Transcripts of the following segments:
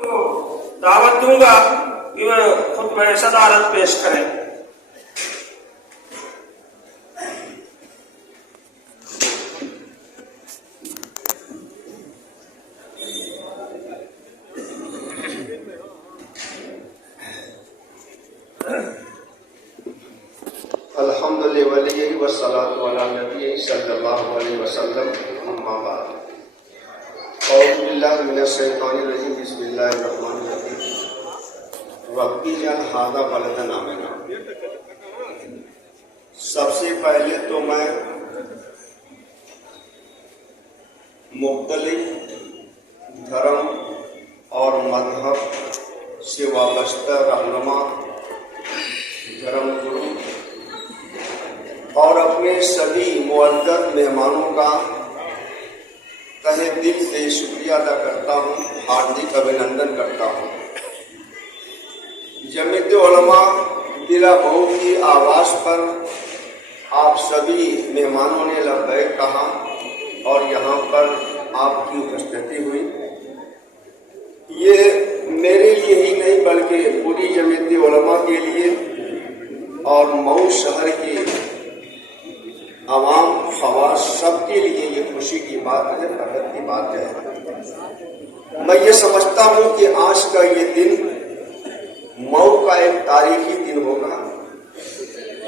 दावत दूंगा कि वह खुतबा सदारत पेश करें। अल्हम्दुलिल्लाह वलिय्यि वस्सलातु अला नबी सल्लल्लाहु अलैहि वसल्लम अम्मा बाद। औज़ु बिल्लाहि मिनश शैतानिर रजीम बिस्मिल्लाहिर रहमानिर रहीम वक्की जन हादा बलदन आमिना। सबसे पहले तो मैं मुख्तलिफ धर्म और मजहब से वाबस्ता रहनुमा, धर्म गुरु और अपने सभी मुअज़्ज़ज़ मेहमानों का तहे दिल से शुक्रिया अदा करता हूँ, हार्दिक अभिनंदन करता हूँ। जमीयत उलमा बिला मऊ की आवाज़ पर आप सभी मेहमानों ने लब्बैक कहा और यहाँ पर आपकी उपस्थिति हुई। ये मेरे लिए ही नहीं बल्कि पूरी जमीयत उलमा के लिए और मऊ शहर की आवाम खवास सबके लिए ये खुशी की बात है, फखर की बात है। मैं ये समझता हूँ कि आज का ये दिन मऊ का एक तारीखी दिन होगा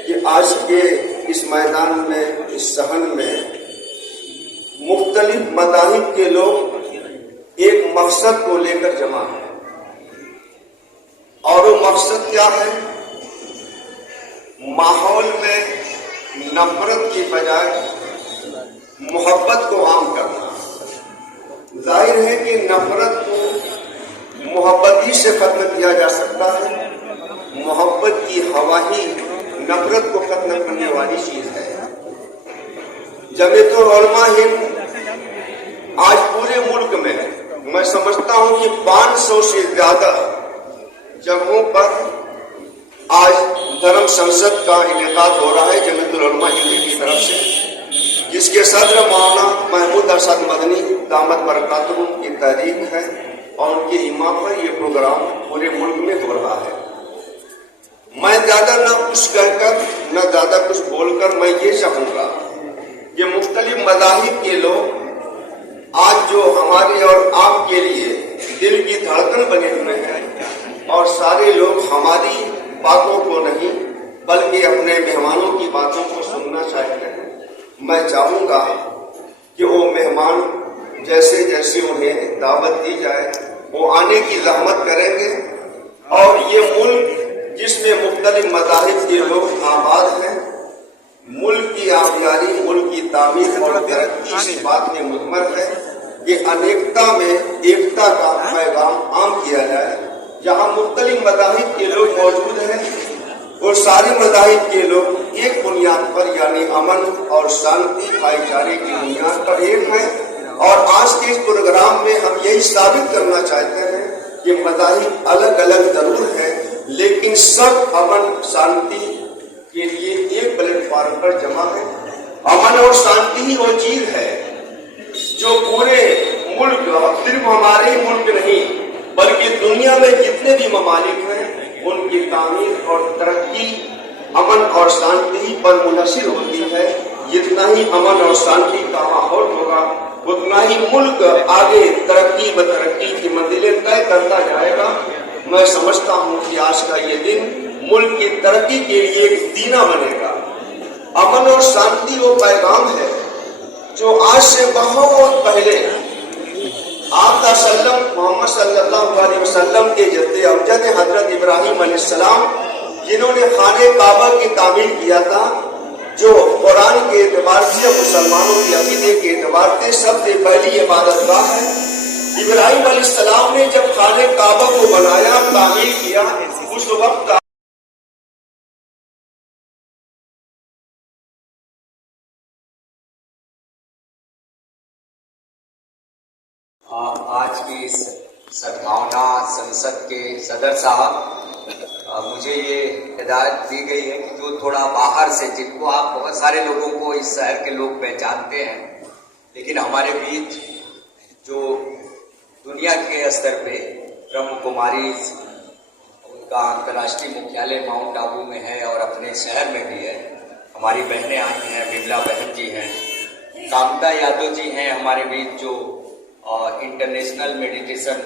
कि आज के इस मैदान में, इस सहन में मुख्तलिफ मज़ाहिब के लोग एक मकसद को लेकर जमा है और वो मकसद क्या है? माहौल में नफरत की बजाय मोहब्बत को आम करना। जाहिर है कि नफरत को मोहब्बत ही से खत्म किया जा सकता है। मोहब्बत की हवा ही नफरत को खत्म करने वाली चीज है। जमीयत उलमा हिंद आज पूरे मुल्क में मैं समझता हूं कि 500 से ज्यादा जगहों पर आज धर्म संसद का इनेकाद हो रहा है जमीयत उलमा हिंद की तरफ से, जिसके सदर मौलाना महमूद अरशद मदनी दामत बरकातुहू की तहरीक है और उनके इमा पर यह प्रोग्राम पूरे मुल्क में हो रहा है। मैं ज्यादा न कुछ कहकर न ज्यादा कुछ बोलकर मैं ये चाहूंगा कि मुख्तलिफ मज़ाहिब के लोग आज जो हमारे और आपके लिए दिल की धड़कन बने हुए हैं और सारे लोग हमारी बातों को नहीं बल्कि अपने मेहमानों की बातों को सुनना चाहते हैं। मैं चाहूंगा कि वो मेहमान जैसे जैसे उन्हें दावत दी जाए वो आने की ज़हमत करेंगे और ये मुल्क जिसमें मुख्तलिफ मज़ाहिब के लोग आबाद हैं, मुल्क की आबियारी, मुल्क की तामीर और तरक्की से बात में मुतमर है कि अनेकता में एकता का पैगाम आम किया जाए। जहाँ मुख्तलिफ मज़ाहिब के लोग मौजूद हैं और सारे मज़ाहिब के लोग एक बुनियाद पर यानी अमन और शांति भाईचारे की बुनियाद पर एक हैं। और आज के इस प्रोग्राम में हम यही साबित करना चाहते हैं कि मज़ाहिब अलग अलग जरूर है लेकिन सब अमन शांति के लिए एक प्लेटफॉर्म पर जमा है। अमन और शांति ही वो चीज है जो पूरे मुल्क, सिर्फ हमारे मुल्क नहीं बल्कि दुनिया में जितने भी ममालिक हैं उनकी तामीर और तरक्की अमन और शांति पर मुनहसिर होती है। जितना ही अमन और शांति का माहौल होगा उतना ही मुल्क आगे तरक्की व तरक्की की मंजिलें तय करता जाएगा। मैं समझता हूँ कि आज का ये दिन मुल्क की तरक्की के लिए एक दीना बनेगा। अमन और शांति वो पैगाम है जो आज से बहुत पहले आका मोहम्मद सल्लल्लाहु अलैहि वसल्लम के जद्दे अमजद हजरत इब्राहिम अलैहिस्सलाम जिन्होंने खाने काबा की तामीर किया था, जो कुरान के एतबार से मुसलमानों के अकीदे के एतबार से सबसे पहली इबादतगाह है। इब्राहिम अलैहिस्सलाम ने जब खाने काबा को बनाया, तामीर किया, उस वक्त आज की इस सद्भावना संसद के सदर साहब, मुझे ये हिदायत दी गई है कि जो थोड़ा बाहर से, जिनको आप बहुत सारे लोगों को इस शहर के लोग पहचानते हैं, लेकिन हमारे बीच जो दुनिया के स्तर पे ब्रह्म कुमारी, उनका अंतर्राष्ट्रीय मुख्यालय माउंट आबू में है और अपने शहर में भी है। हमारी बहनें आई हैं, विमला बहन जी हैं, कामता यादव जी हैं हमारे बीच, जो इंटरनेशनल मेडिटेशन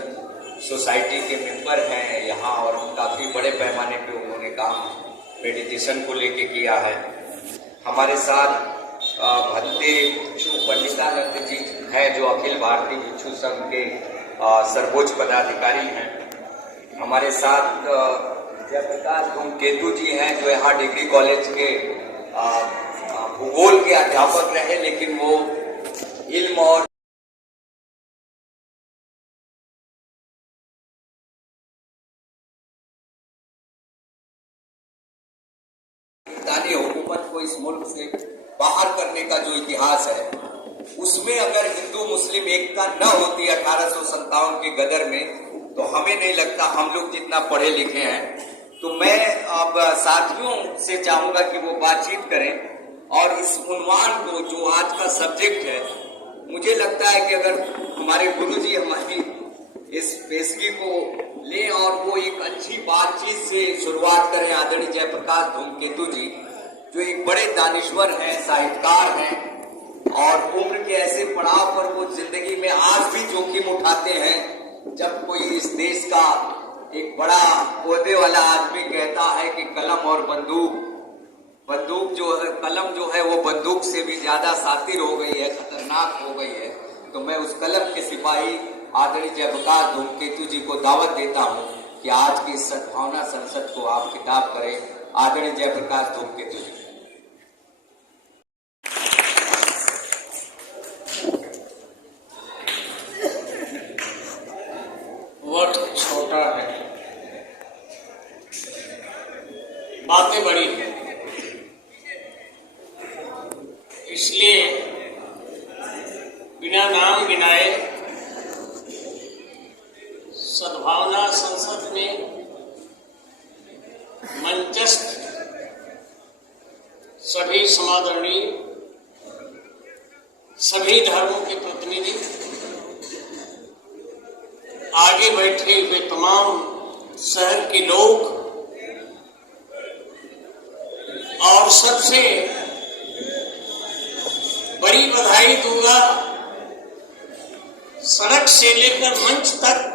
सोसाइटी के मेंबर हैं यहाँ, और काफ़ी बड़े पैमाने पे उन्होंने काम मेडिटेशन को लेके किया है। हमारे साथ भक्ति भिक्षु पंडितानंद जी हैं, जो अखिल भारतीय भिक्षु संघ के सर्वोच्च पदाधिकारी हैं। हमारे साथ जयप्रकाश धूमकेतु जी हैं, जो यहाँ डिग्री कॉलेज के भूगोल के अध्यापक रहे, लेकिन वो इल्म और हुकूमत को इस मुल्क से बाहर करने का जो इतिहास है, उसमें अगर हिंदू मुस्लिम एकता न होती 1857 के गदर में, तो हमें नहीं लगता हम लोग जितना पढ़े लिखे हैं। तो मैं अब साथियों से चाहूंगा कि वो बातचीत करें और इस उन्वान को, जो आज का सब्जेक्ट है, मुझे लगता है कि अगर हमारे गुरुजी हमारी इस पेशगी को लें और वो एक अच्छी बातचीत से शुरुआत करें। आदरणीय जयप्रकाश धूमकेतु जी, जो एक बड़े दानिश्वर हैं, साहित्यकार हैं, और उम्र के ऐसे पड़ाव पर वो जिंदगी में आज भी जोखिम उठाते हैं जब कोई इस देश का एक बड़ा ओहदे वाला आदमी कहता है कि कलम और बंदूक जो है, कलम जो है वो बंदूक से भी ज्यादा सातिर हो गई है, खतरनाक हो गई है। तो मैं उस कलम के सिपाही आदरणीय जयप्रकाश धूमकेतु जी को दावत देता हूं कि आज की सद्भावना संसद को आप खिताब करें। आदरणीय जयप्रकाश धूमकेतु जी। वक्त छोटा है, बातें बड़ी हैं, इसलिए बिना नाम गिनाए सद्भावना संसद में मंचस्थ सभी समादरणीय, सभी धर्मों के प्रतिनिधि, आगे बैठे हुए तमाम शहर के लोग, और सबसे बड़ी बधाई दूंगा सड़क से लेकर मंच तक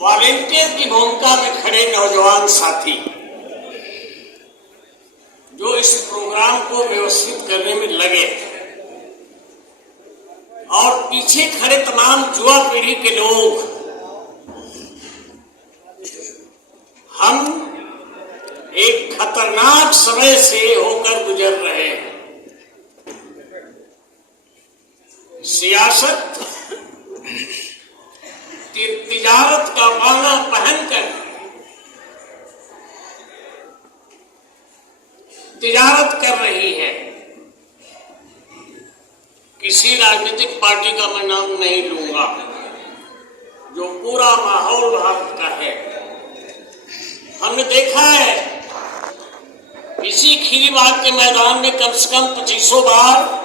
वॉलेंटियर की भूमिका में खड़े नौजवान साथी, जो इस प्रोग्राम को व्यवस्थित करने में लगे, और पीछे खड़े तमाम युवा पीढ़ी के लोग। हम एक खतरनाक समय से होकर गुजर रहे हैं। सियासत तिजारत का बाना पहनकर तिजारत कर रही है। किसी राजनीतिक पार्टी का मैं नाम नहीं लूंगा, जो पूरा माहौल भारत का है। हमने देखा है इसी खीरीबाग के मैदान में कम से कम 2500 बार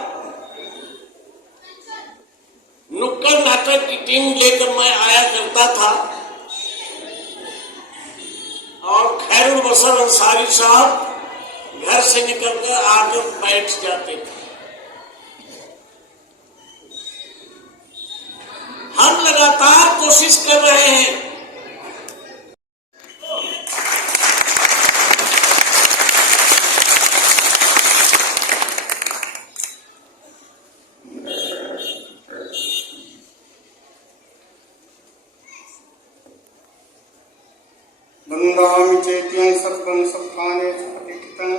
नुक्कड़ नाटक की टीम लेकर मैं आया करता था, और खैरुल बसर अंसारी साहब घर से निकलकर आकर बैठ जाते थे। हम लगातार कोशिश कर रहे हैं वंदामि चैत्यं सर्वं सत्थाने स्फटिकितं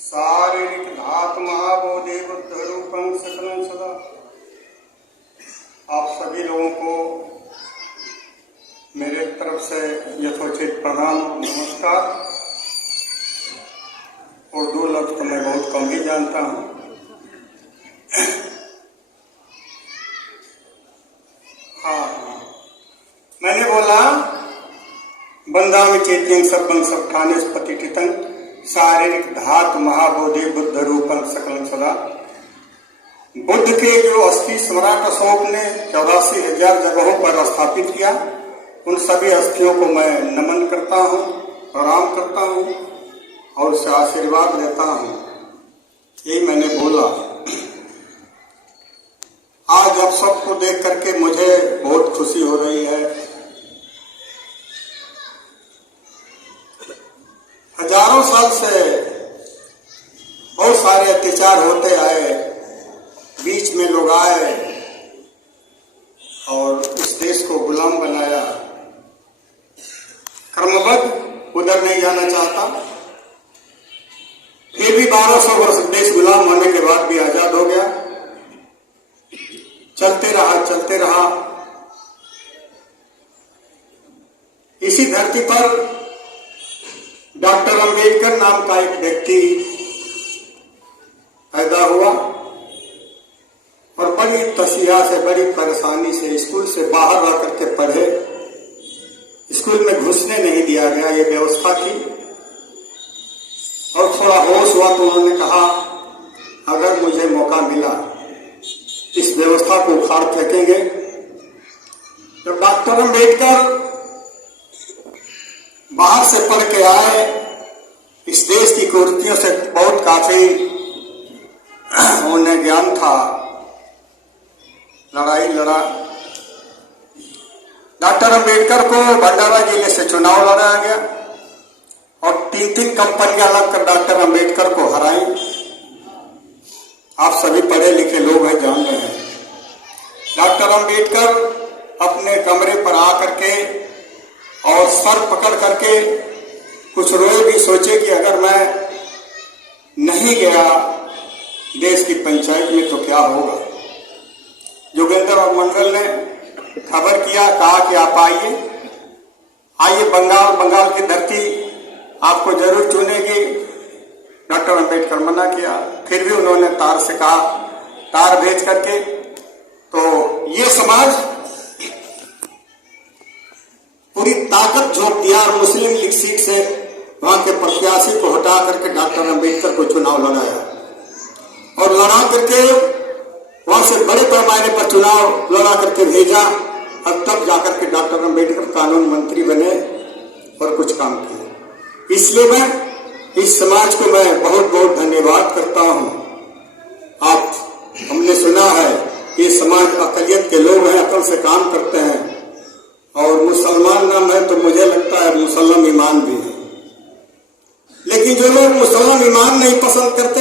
शारीरिक धातु महाबोधि बुद्ध रूपं सकलं सदा। आप सभी लोगों को मेरे तरफ से यथोचित प्रणाम, नमस्कार। उर्दू लफ्ज तो मैं बहुत कम ही जानता हूँ। हाँ, मैंने बोला बंदामि चैत्यं सर्वं सत्थाने स्फटिकितं शारीरिक धातु महाबोधि बुद्ध रूपं सकलं सदा। बुद्ध के जो अस्थि सम्राट अशोक ने 84,000 जगहों पर स्थापित किया, उन सभी अस्थियों को मैं नमन करता हूँ, प्रणाम करता हूँ और उससे आशीर्वाद लेता हूँ। यही मैंने बोला। आज आप सबको देख करके मुझे बहुत खुशी हो रही है। हजारों साल से बहुत सारे अत्याचार होते आए, बीच में लोग आए और इस देश को गुलाम बनाया। क्रमबद्ध उधर नहीं जाना चाहता, फिर भी 1200 वर्ष देश गुलाम होने के बाद भी आजाद हो गया। चलते रहा। इसी धरती पर डॉक्टर अंबेडकर नाम का एक व्यक्ति पैदा हुआ और बड़ी तसिया से, बड़ी परेशानी से स्कूल से बाहर आकर के पढ़े। स्कूल में घुसने नहीं दिया गया, ये व्यवस्था थी। और थोड़ा होश हुआ तो उन्होंने कहा, अगर मुझे मौका मिला इस व्यवस्था को उखाड़ फेंकेंगे। जब डॉक्टर अंबेडकर बाहर से पढ़ के आए, इस देश की कुरीतियों से बहुत काफी उन्हें ज्ञान था, लड़ाई लड़ा। डॉक्टर अंबेडकर को भंडारा जिले से चुनाव लड़ाया गया और 3 कंपनियां लगकर डॉक्टर अंबेडकर को हराई। आप सभी पढ़े लिखे लोग हैं, जान रहे हैं। डॉक्टर अंबेडकर अपने कमरे पर आकर के और सर पकड़ करके कुछ रोए भी, सोचे कि अगर मैं नहीं गया देश की पंचायत में तो क्या होगा। जोगेंद्र और मंडल ने खबर किया, कहा कि आप आइए बंगाल की धरती आपको जरूर चुनेगी। डॉक्टर अंबेडकर मना किया, फिर भी उन्होंने तार से कहा, तार भेज करके। तो ये समाज पूरी ताकत झोंक दिया और मुस्लिम लीग सीट से वहां के प्रत्याशी को हटा करके डॉक्टर अंबेडकर को चुनाव लड़ाया और लड़ा करके वहां से बड़े पैमाने पर चुनाव लड़ा करके भेजा। अब तब जाकर के डॉक्टर अंबेडकर कानून मंत्री बने और कुछ काम किए। इसलिए मैं इस समाज को मैं बहुत बहुत धन्यवाद करता हूं। हमने सुना है ये समाज अकलियत के लोग हैं, अकल से काम करते हैं और मुसलमान नाम है तो मुझे लगता है मुसलमान ईमान भी है। लेकिन जो लोग मुसलमान ईमान नहीं पसंद करते,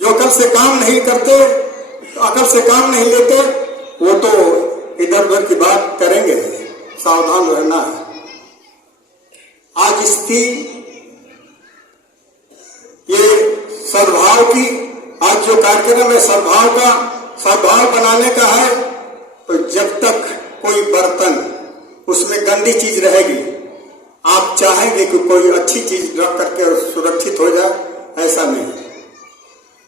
जो अकल से काम नहीं करते, अकल से काम नहीं लेते, वो तो इधर उधर की बात करेंगे। सावधान रहना है। आज स्थिति ये सद्भाव की, आज जो कार्यक्रम है सद्भाव बनाने का है। तो जब तक कोई बर्तन उसमें गंदी चीज रहेगी, आप चाहेंगे कि कोई अच्छी चीज रख करके सुरक्षित हो जाए, ऐसा नहीं,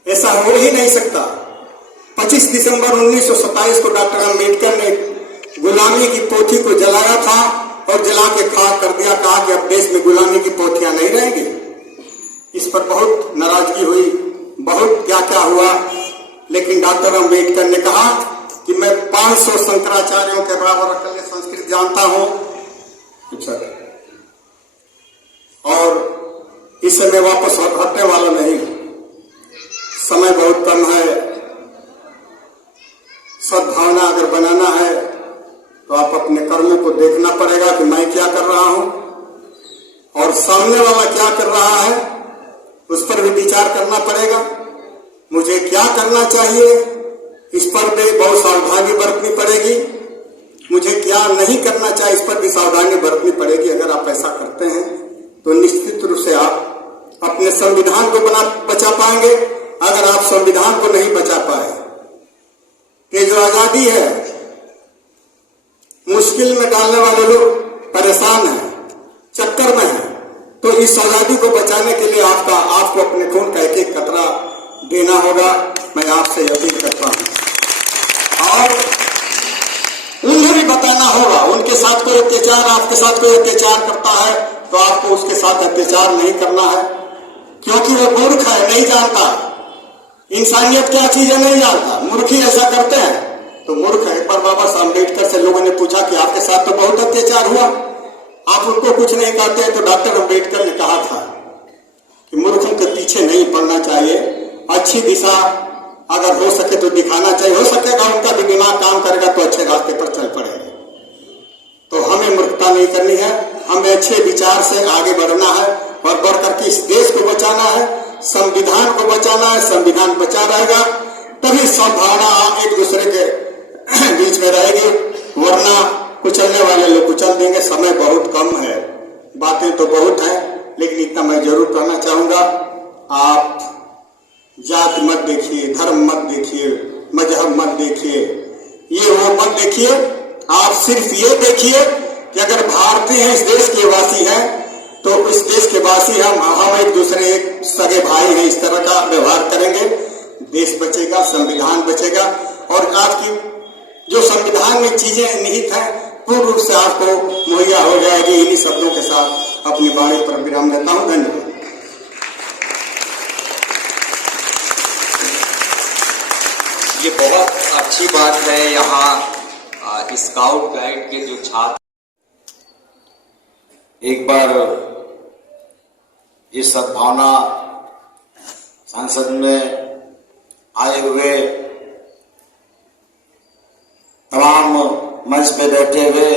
ऐसा हो ही नहीं सकता। 25 दिसंबर 1927 को डॉक्टर अंबेडकर ने गुलामी की पोथी को जलाया था और जला के खाक कर दिया, कहा कि अब देश में गुलामी की पोथियां नहीं रहेंगी। इस पर बहुत नाराजगी हुई, बहुत क्या क्या हुआ, लेकिन डॉक्टर अंबेडकर ने कहा कि मैं 500 शंकराचार्यों के बराबर अकल संस्कृत जानता हूं। अच्छा, और इस समय वापस हटने वाला नहीं, समय बहुत कम है। सद्भावना अगर बनाना है तो आप अपने कर्मों को देखना पड़ेगा कि मैं क्या कर रहा हूं और सामने वाला क्या कर रहा है, उस पर भी विचार करना पड़ेगा। मुझे क्या करना चाहिए, इस पर भी बहुत सावधानी बरतनी पड़ेगी। मुझे क्या नहीं करना चाहिए, इस पर भी सावधानी बरतनी पड़ेगी। अगर आप ऐसा करते हैं तो निश्चित रूप से आप अपने संविधान को बचा पाएंगे। अगर आप संविधान को नहीं बचा पाए, ये जो आजादी है, मुश्किल में डालने वाले लोग परेशान हैं, चक्कर में हैं, तो इस आजादी को बचाने के लिए आपको अपने खून का एक एक कतरा देना होगा। मैं आपसे अपील करता हूं और उन्हें भी बताना होगा। उनके साथ कोई अत्याचार, आपके साथ कोई अत्याचार करता है तो आपको उसके साथ अत्याचार नहीं करना है, क्योंकि वो मूर्ख है, नहीं जानता। इंसानियत क्या चीज है नहीं जानता, मूर्ख ही ऐसा करते हैं। तो मूर्ख है। एक बार बाबा साहब अम्बेडकर से लोगों ने पूछा कि आपके साथ तो बहुत अत्याचार हुआ, आप उनको कुछ नहीं कहते हैं। तो डॉक्टर अम्बेडकर ने कहा था कि मूर्खों के पीछे नहीं पड़ना चाहिए, अच्छी दिशा अगर हो सके तो दिखाना चाहिए। हो सकेगा उनका भी दिमाग काम करेगा तो अच्छे रास्ते पर चल पड़ेगा। तो हमें मूर्खता नहीं करनी है, हमें अच्छे विचार से आगे बढ़ना है और बढ़ करके इस देश को बचाना है, संविधान को बचाना है। संविधान बचा रहेगा तभी संभावना एक दूसरे के बीच में रहेगी, वरना कुचलने वाले लोग कुचल देंगे। समय बहुत कम है, बातें तो बहुत है, लेकिन इतना मैं जरूर कहना चाहूंगा, आप जात मत देखिए, धर्म मत देखिए, मजहब मत देखिए, ये वो मत देखिए। आप सिर्फ ये देखिए कि अगर भारतीय हैं, इस देश के वासी हैं, तो इस देश के वासी हम एक दूसरे एक सगे भाई हैं, इस तरह का व्यवहार करेंगे, देश बचेगा, संविधान बचेगा। और आज की जो संविधान में चीजें निहित हैं पूर्ण रूप से आपको मुहैया हो जाएगी। इन्हीं शब्दों के साथ अपनी वाणी पर विराम देता हूं। धन्यवाद। ये बहुत अच्छी बात है। यहाँ स्काउट गाइड के जो छात्र एक बार इस सद्भावना संसद में आए हुए तमाम मंच पे बैठे हुए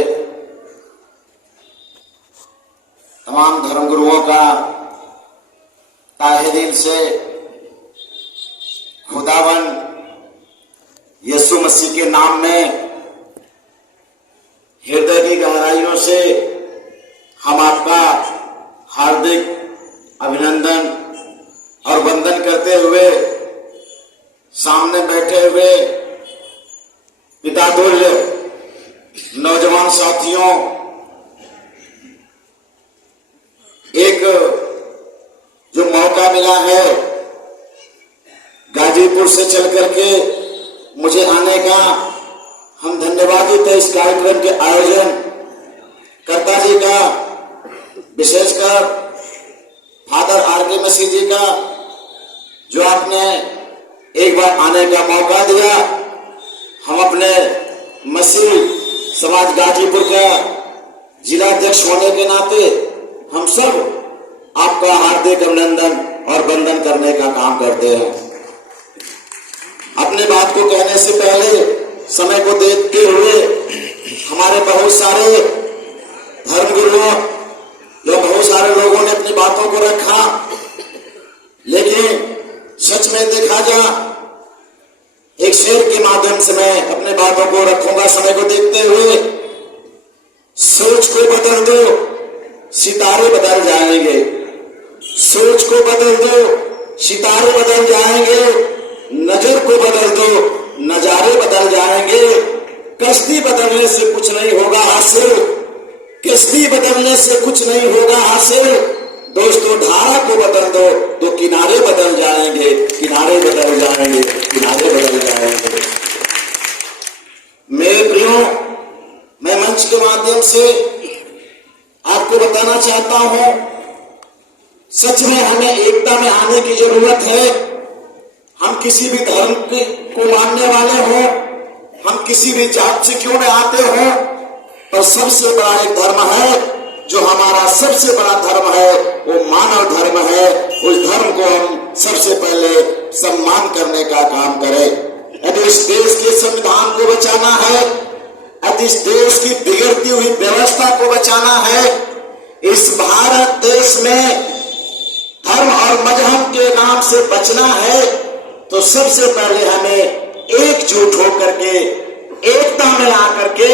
तमाम धर्मगुरुओं का ताहे दिल से खुदावन यीशु मसीह के नाम में हृदय की गहराइयों से हम आपका हार्दिक अभिनंदन और वंदन करते हुए सामने बैठे हुए पिता तुल्य नौजवान साथियों, एक जो मौका मिला है गाजीपुर से चल करके मुझे आने का, हम धन्यवादित है इस कार्यक्रम के आयोजन कर्ता जी का, विशेषकर फादर आर.के. मसीह जी का, जो आपने एक बार आने का मौका दिया। हम अपने मसीह समाज गाजीपुर का जिला अध्यक्ष होने के नाते हम सब आपका हार्दिक अभिनंदन और वंदन करने का काम करते हैं। अपने बात को कहने से पहले समय को देखते हुए हमारे बहुत सारे धर्मगुरुओं या बहुत सारे लोगों ने अपनी बातों को रखा, लेकिन सच में देखा जा एक शेर के माध्यम से मैं अपने बातों को रखूंगा। समय को देखते हुए सोच को बदल दो, सितारे बदल जाएंगे। सोच को बदल दो, सितारे बदल जाएंगे। नजर को बदल दो, नजारे बदल जाएंगे। कश्ती बदलने से कुछ नहीं होगा हासिल, कश्ती बदलने से कुछ नहीं होगा हासिल। दोस्तों धारा को बदल दो तो किनारे बदल जाएंगे, किनारे बदल जाएंगे, किनारे बदल जाएंगे। मेरे प्रियो, मैं मंच के माध्यम से आपको बताना चाहता हूं, सच में हमें एकता में आने की जरूरत है। हम किसी भी धर्म को मानने वाले हों, हम किसी भी जात से क्यों न आते हों, पर सबसे बड़ा एक धर्म है, जो हमारा सबसे बड़ा धर्म है, वो मानव धर्म है। उस धर्म को हम सबसे पहले सम्मान करने का काम करें। यदि इस देश के संविधान को बचाना है, यदि इस देश की बिगड़ती हुई व्यवस्था को बचाना है, इस भारत देश में धर्म और मजहब के नाम से बचना है, तो सबसे पहले हमें एकजुट होकर के, एकता में आकर के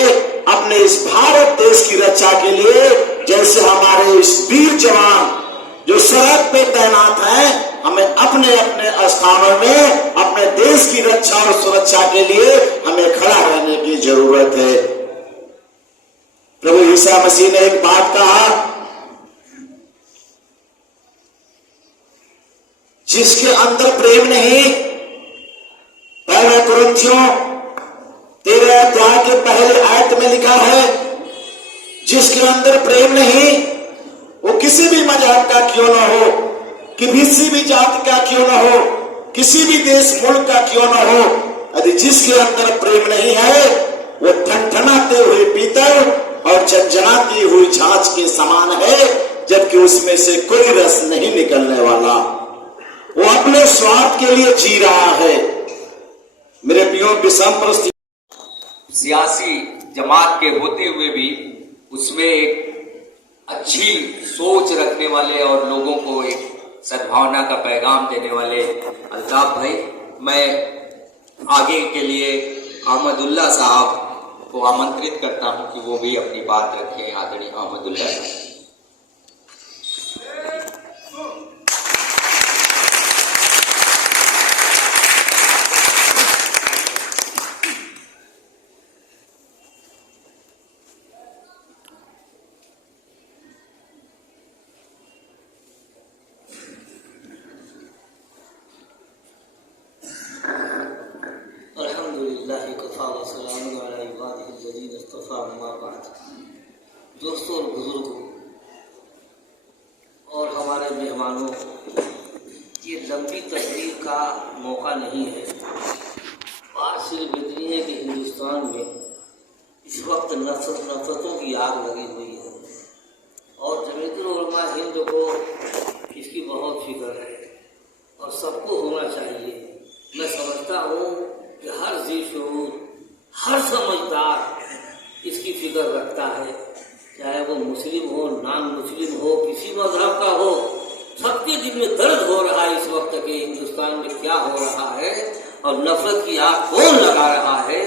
अपने इस भारत देश की रक्षा के लिए, जैसे हमारे इस वीर जवान जो सरहद पे तैनात हैं, हमें अपने अपने स्थानों में अपने देश की रक्षा और सुरक्षा के लिए हमें खड़ा रहने की जरूरत है। प्रभु ईसा मसीह ने एक बात कहा, जिसके अंदर प्रेम नहीं, पहले कुरिन्थियों 13 अध्याय के पहले आयत में लिखा है, जिसके अंदर प्रेम नहीं, वो किसी भी मजहब का क्यों न हो, कि किसी भी जाति का क्यों न हो, किसी भी देश मुल्क का क्यों न हो, यदि जिसके अंदर प्रेम नहीं है वो ठनठनाते हुए पीतल और झनझनाती हुई झांझ के समान है, जबकि उसमें से कोई रस नहीं निकलने वाला। वो अपने स्वार्थ के लिए जी रहा है। मेरे प्रियो, विषम परिस्थिति सियासी जमात के होते हुए भी उसमें एक अच्छी सोच रखने वाले और लोगों को एक सद्भावना का पैगाम देने वाले अल्ताफ भाई, मैं आगे के लिए अहमदुल्ला साहब को आमंत्रित करता हूं कि वो भी अपनी बात रखें। आदरणीय अहमदुल्ला साहब। दोस्तों और बुजुर्गों और हमारे मेहमानों, ये लंबी तकरीर का मौका नहीं है। बात सिर्फ इतनी है कि हिंदुस्तान में इस वक्त नफरतों की आग लगी हुई है और जमीयतुल उलमा हिंद को इसकी बहुत फिक्र है और सबको होना चाहिए। मैं समझता हूँ कि हर ज़ी-शऊर, हर समझदार इसकी फिक्र रखता है, चाहे वो मुस्लिम हो, नॉन मुस्लिम हो, किसी मजहब का हो। सबके दिल में दर्द हो रहा है इस वक्त के हिंदुस्तान में क्या हो रहा है और नफरत की आग कौन लगा रहा है।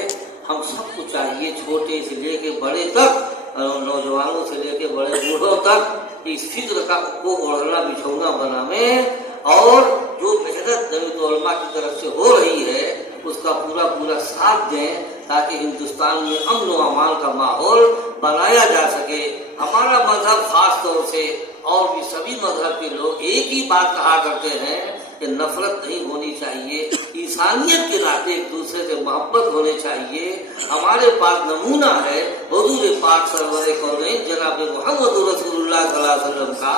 हम सबको चाहिए, छोटे से लेके बड़े तक, नौजवानों से लेके बड़े बूढ़ों तक, इस फिक्र का को ओढ़ना बिछौना बनावे और जो मेहनत जमीयतुल उलमा की तरफ से हो रही है उसका पूरा साथ दें ताकि हिंदुस्तान में अमन व अमान का माहौल बनाया जा सके। हमारा मजहब खास तौर से और भी सभी मजहब के लोग एक ही बात कहा करते हैं कि नफरत नहीं होनी चाहिए, इंसानियत के नाते एक दूसरे से मोहब्बत होनी चाहिए। हमारे पास नमूना है हुजूर पाक सरवर कौनैन जनाब मोहम्मद रसूलुल्लाह सल्लल्लाहु अलैहि वसल्लम का।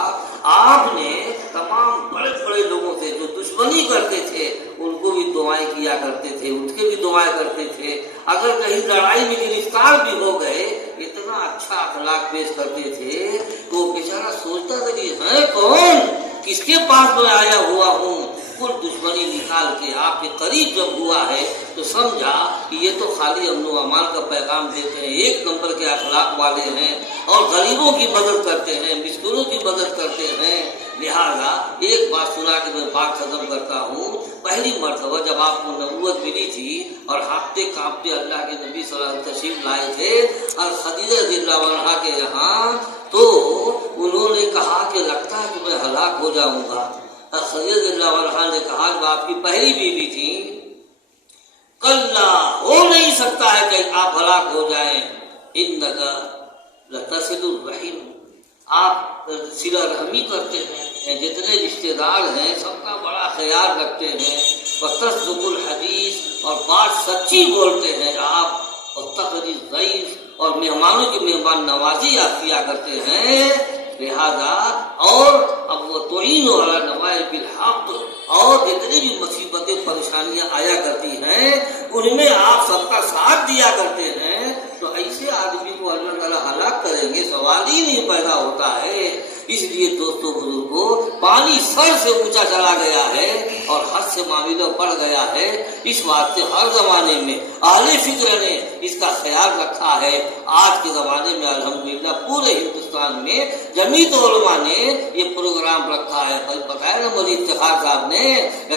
आपने तमाम बड़े बड़े लोगों से जो दुश्मनी करते थे उनको भी दुआएं किया करते थे, उनके भी दुआएं करते थे। अगर कहीं लड़ाई में गिरफ्तार भी हो गए, इतना अच्छा अखलाक पेश करते थे तो बेचारा सोचता था कि है कौन, किसके पास मैं आया हुआ हूँ। कुल दुश्मनी निकाल के आपके करीब जब हुआ है तो समझा कि ये तो खाली अमन व अमान का पैगाम देते हैं, एक नंबर के अखलाक वाले हैं और गरीबों की मदद करते हैं, मिस्किनों की मदद करते हैं। लिहाजा एक बात सुना के मैं बात खत्म करता हूँ। पहली मर्तबा जब आपको नबूवत मिली थी और हाथते कांपते अल्लाह के नबी सल्लल्लाहु अलैहि वसल्लम तशरीफ लाए थे और खदीजा रज़ियल्लाहु अन्हा के यहाँ, तो उन्होंने कहा कि लगता है कि मैं हलाक हो जाऊंगा। खदीजा रज़ियल्लाहु अन्हा ने कहा जो आपकी पहली बीवी थी, कल्ला, हो नहीं सकता है कि आप हलाक हो जाएं, इन्नका लतसिलुर रहीम, आप सिला रहमी करते हैं, जितने रिश्तेदार हैं सबका बड़ा ख्याल रखते हैं, वतस्दुकुल हदीस, और बात सच्ची बोलते हैं आप, और तकरीर ज़ईफ, और मेहमानों की मेहमान नवाजी आप किया करते हैं। लिहाजा और अब वो तोईन वाला नवाइल बिल हक़, और जितनी भी मुसीबतें परेशानियां आया करती हैं उनमें आप सबका साथ दिया करते हैं। तो ऐसे आदमी को अल्लाह ताला हलाक करेंगे, सवाल ही नहीं पैदा होता है। इसलिए दोस्तों बुजुर्गों, पानी सर से ऊंचा चला गया है और हद से मामला बढ़ गया है। इस बात से हर जमाने में अहले फिक्र ने इसका ख्याल रखा है। आज के जमाने में अल्हम्दुलिल्लाह पूरे हिंदुस्तान में जमीयतुल उलमा ने ये प्रोग्राम रखा है। बताया ना मौलवी इफ्तिखार साहब ने,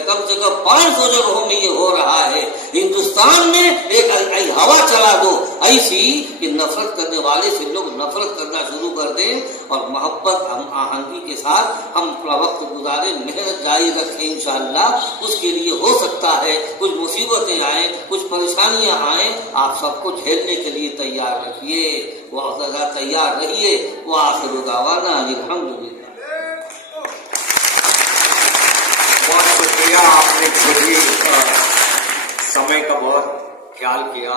कम से कम 500 जगहों में ये हो रहा है। हिंदुस्तान में एक हवा चला दो ऐसी कि नफरत करने वाले से लोग नफरत करना शुरू कर दें और मोहब्बत हम आहंगी के साथ हम अपना वक्त गुजारे, मेहनत जारी रखें। इंशाअल्लाह उसके लिए हो सकता है कुछ मुसीबतें आए, कुछ परेशानियां आए, आप सबको झेलने के लिए तैयार रखिए, वह तैयार रहिए। वह आखिर दावाना अल्हम्दुलिल्लाह। बहुत शुक्रिया, आपने खुद ही समय का बहुत ख्याल किया।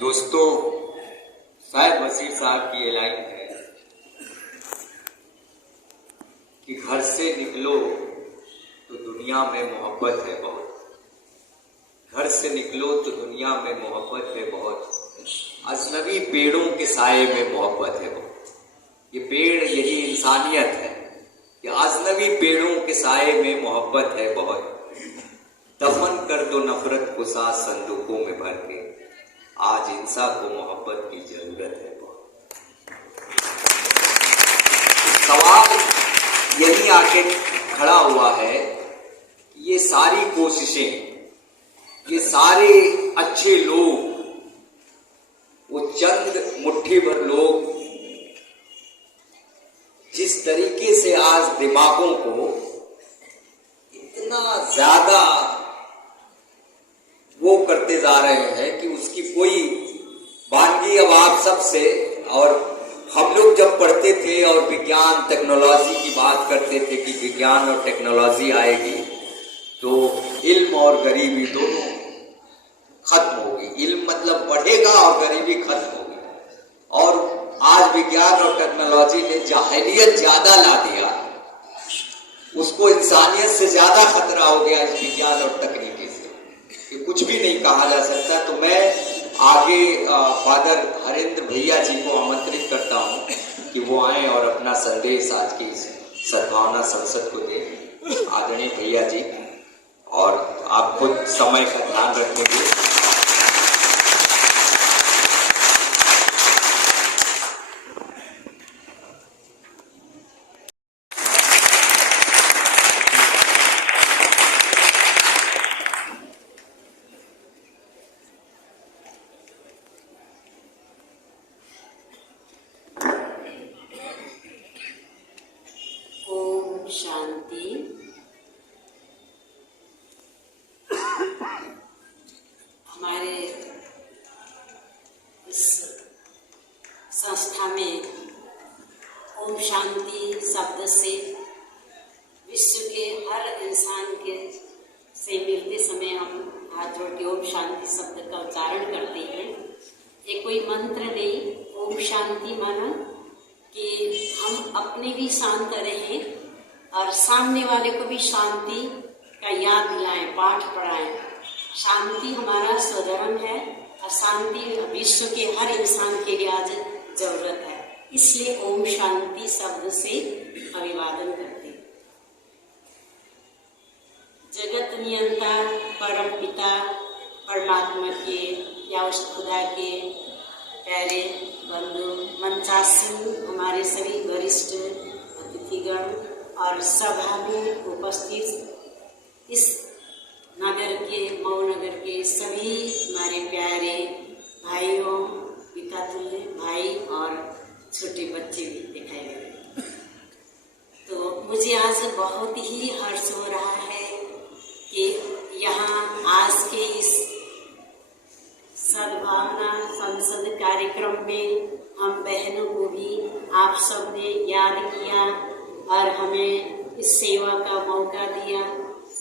दोस्तों, साहिब वसीर साहब की ये लाइन है कि घर से निकलो तो दुनिया दुनिया में मोहब्बत है बहुत। घर से निकलो तो दुनिया में मोहब्बत है बहुत। अजनबी पेड़ों के साए में मोहब्बत है बहुत। ये पेड़ यही इंसानियत है कि अजनबी पेड़ों के साए में मोहब्बत है बहुत। दफन कर दो नफरत को साथ संदूकों में भर के, आज इंसान को मोहब्बत की जरूरत है बहुत। सवाल यही आके खड़ा हुआ है कि ये सारी कोशिशें, ये सारे अच्छे लोग, वो चंद मुट्ठी भर लोग जिस तरीके से आज दिमागों को इतना ज्यादा वो करते जा रहे हैं कि उसकी कोई वानगी अब आप सबसे। और हम लोग जब पढ़ते थे और विज्ञान टेक्नोलॉजी की बात करते थे कि विज्ञान और टेक्नोलॉजी आएगी तो इल्म और गरीबी दोनों खत्म होगी। इल्म मतलब बढ़ेगा और गरीबी खत्म होगी। और आज विज्ञान और टेक्नोलॉजी ने जाहिलियत ज्यादा ला दिया, उसको इंसानियत से ज्यादा खतरा हो गया इस विज्ञान और तकनीकी से। ये कुछ भी नहीं कहा जा सकता। तो मैं आगे फादर हरेंद्र भैया जी को आमंत्रित करता हूं कि वो आए और अपना संदेश आज की सद्भावना संसद को दें। आदरणीय भैया जी, और आप खुद समय का ध्यान रखेंगे। शांति। हमारे इस संस्था में ओम शांति शब्द से विश्व के हर इंसान के से मिलते समय हम हाथ जोड़ के ओम शांति शब्द का उच्चारण करते हैं। ये कोई मंत्र नहीं। ओम शांति माना कि हम अपने भी शांत रहें और सामने वाले को भी शांति का याद दिलाएं, पाठ पढ़ाएं। शांति हमारा स्वधर्म है और शांति विश्व के हर इंसान के लिए आज जरूरत है। इसलिए ओम शांति शब्द से अभिवादन करते हैं। जगत नियंता परम पिता परमात्मा के या उस खुदा के प्यारे बंधु मंचासीन, हमारे सभी वरिष्ठ अतिथिगण और सभा में उपस्थित इस नगर के, मऊ नगर के सभी हमारे प्यारे भाइयों, पिता तुल्य भाई और छोटे बच्चे भी दिखाई दे रहे। तो मुझे आज बहुत ही हर्ष हो रहा है कि यहाँ आज के इस सद्भावना संसद कार्यक्रम में हम बहनों को भी आप सब ने याद किया और हमें इस सेवा का मौका दिया।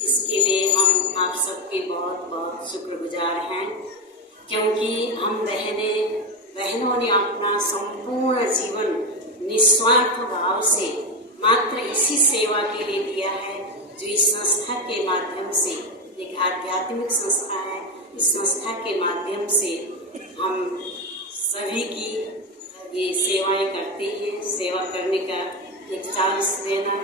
इसके लिए हम आप सबके बहुत बहुत शुक्रगुजार हैं, क्योंकि हम बहनों ने अपना संपूर्ण जीवन निस्वार्थ भाव से मात्र इसी सेवा के लिए दिया है, जो इस संस्था के माध्यम से, एक आध्यात्मिक संस्था है, इस संस्था के माध्यम से हम सभी की ये सेवाएं करते हैं। सेवा करने का एक चांस देना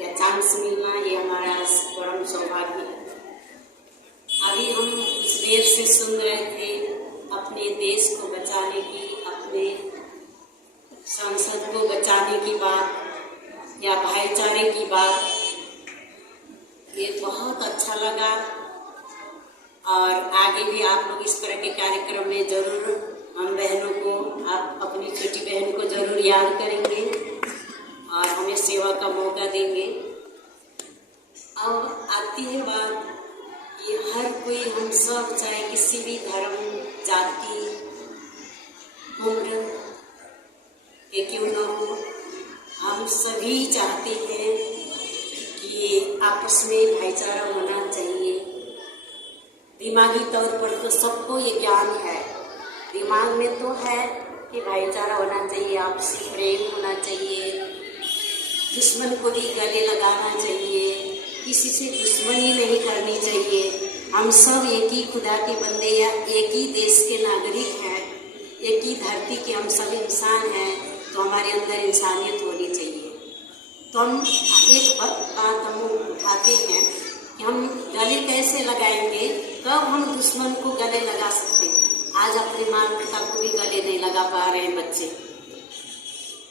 या चांस मिलना, ये हमारा परम सौभाग्य है। अभी हम कुछ देर से सुन रहे थे अपने देश को बचाने की, अपने संसद को बचाने की बात या भाईचारे की बात। ये बहुत अच्छा लगा और आगे भी आप लोग इस तरह के कार्यक्रम में जरूर हम बहनों को, आप अपनी छोटी बहन को जरूर याद करेंगे और हमें सेवा का मौका देंगे। अब आती है बात, ये हर कोई, हम सब चाहे किसी भी धर्म, जाति, उम्र के क्यों न हो, हम सभी चाहते हैं कि आपस में भाईचारा होना चाहिए। दिमागी तौर पर तो सबको ये ज्ञान है, दिमाग में तो है कि भाईचारा होना चाहिए, आपसी प्रेम होना चाहिए, दुश्मन को भी गले लगाना चाहिए, किसी से दुश्मनी नहीं करनी चाहिए। हम सब एक ही खुदा के बंदे या एक ही देश के नागरिक हैं, एक ही धरती के हम सब इंसान हैं, तो हमारे अंदर इंसानियत होनी चाहिए। तो हम एक बात हम उठाते हैं कि हम गले कैसे लगाएंगे, कब हम दुश्मन को गले लगा सकते हैं। आज अपने माता पिता को भी गले नहीं लगा पा रहे हैं बच्चे,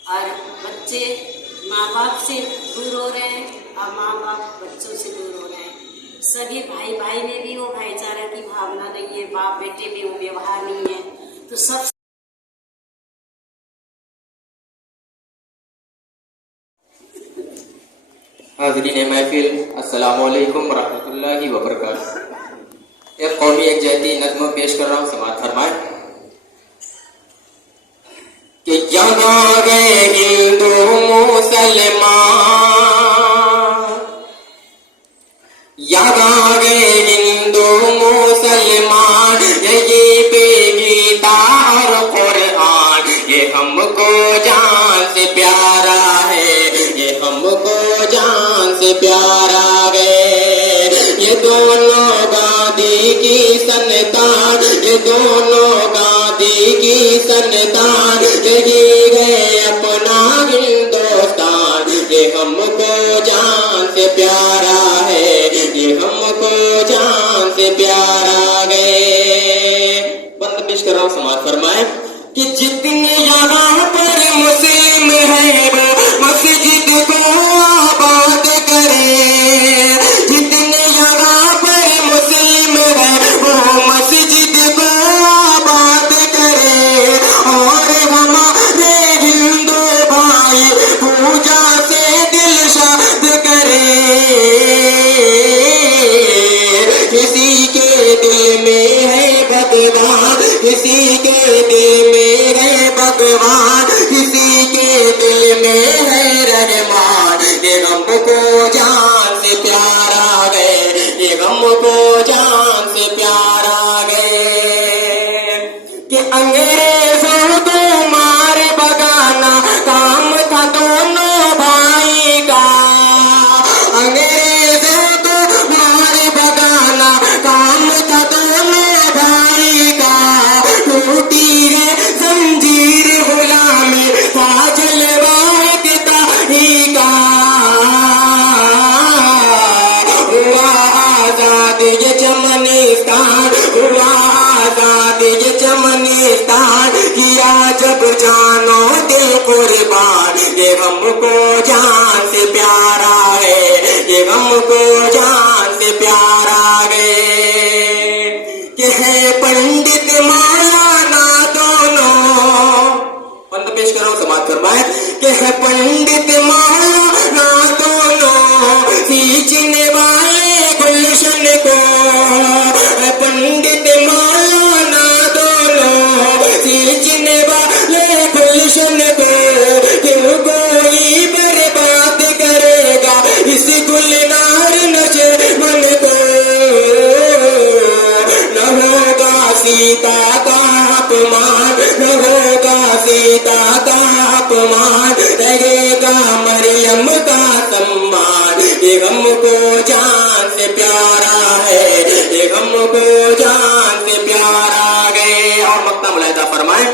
और बच्चे माँ बाप से दूर हो रहे हैं और माँ बाप बच्चों से दूर हो रहे हैं। सभी भाई भाई में भी वो भाईचारा की भावना नहीं है, बाप बेटे में वो व्यवहार नहीं है। तो सब हाज़रीन महफिल, अस्सलामु अलैकुम रहमतुल्लाहि व बरकातुहू। एक कौमी एक जाती नज़्म पेश कर रहा हूँ, समाअत फरमाए कि यहाँ गए हिंदू मुसलमान, यहाँ गए हिंदू मुसलमान, यही पे गीता और कुरान, ये हमको जान से प्यारा है, ये हमको जान से प्यारा है। ये दोनों गांधी की संतान, ये दोनों गांधी की संतान, यही गए अपना हिंदुस्तान, ये हमको जान से प्यारा है, ये हमको जान से प्यारा है। बंद पेश कर रहा हूँ, समाअत फरमाए कि जितने यहाँ पर मुस्लिम है वो मस्जिद को आबाद करे, जितने यहाँ पर मुस्लिम है वो मस्जिद को आबाद करे, और हमारे हिंदू भाई पूजा से दिल शाद करे। किसी के दिल में है भगवान, किसी के दिल में है भगवान, किसी के दिल में है रहमान, ये हमको जान से प्यारा गए, ये हमको जान से प्यारा गए। कि अंग्रेजों को मार भगाना काम था दोनों भाई का, अंग्रेजों को मार भगाना काम था दोनों भाई का। टूटी है जंजीर गुलामी था जलवा किताही का, हुआ आजाद ये चमनिस्तान, हुआ आजाद ये चमनिस्तान, किया जब जानो दिल कुर्बान, ये हमको जान से प्यारा है, ये हमको जान से प्यारा है। कि है पंडित मौलाना दोनों, बंद पेश कर रहा हूँ, समाअत फरमाए कि है पंडित मौलाना दोनों, सींचने वाले गुलशन को, है पंडित मौलाना दोनों, सींचने वाले गुलशन को। क्यों कोई बर्बाद करेगा इस गुलनार नशेमन को, न होगा सीता का अपमान, न होगा सीता का अपमान, रहेगा मरियम का सम्मान, ये हमको जान से प्यारा है, ये हमको जान से प्यारा गए। और मक्ता मुलाहिदा फरमाए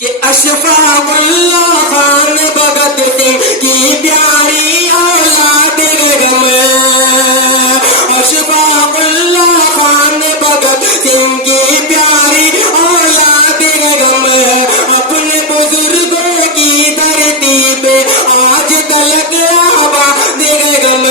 कि अशफाकुल्लाह खान भगत सिंह की प्यारी औलाद बेगम, अशफाकुल्लाह खान भगत सिंह की प्यारी औलाद बेगम, अपने बुजुर्गों की धरती पे आज तलक आबाद बेगम।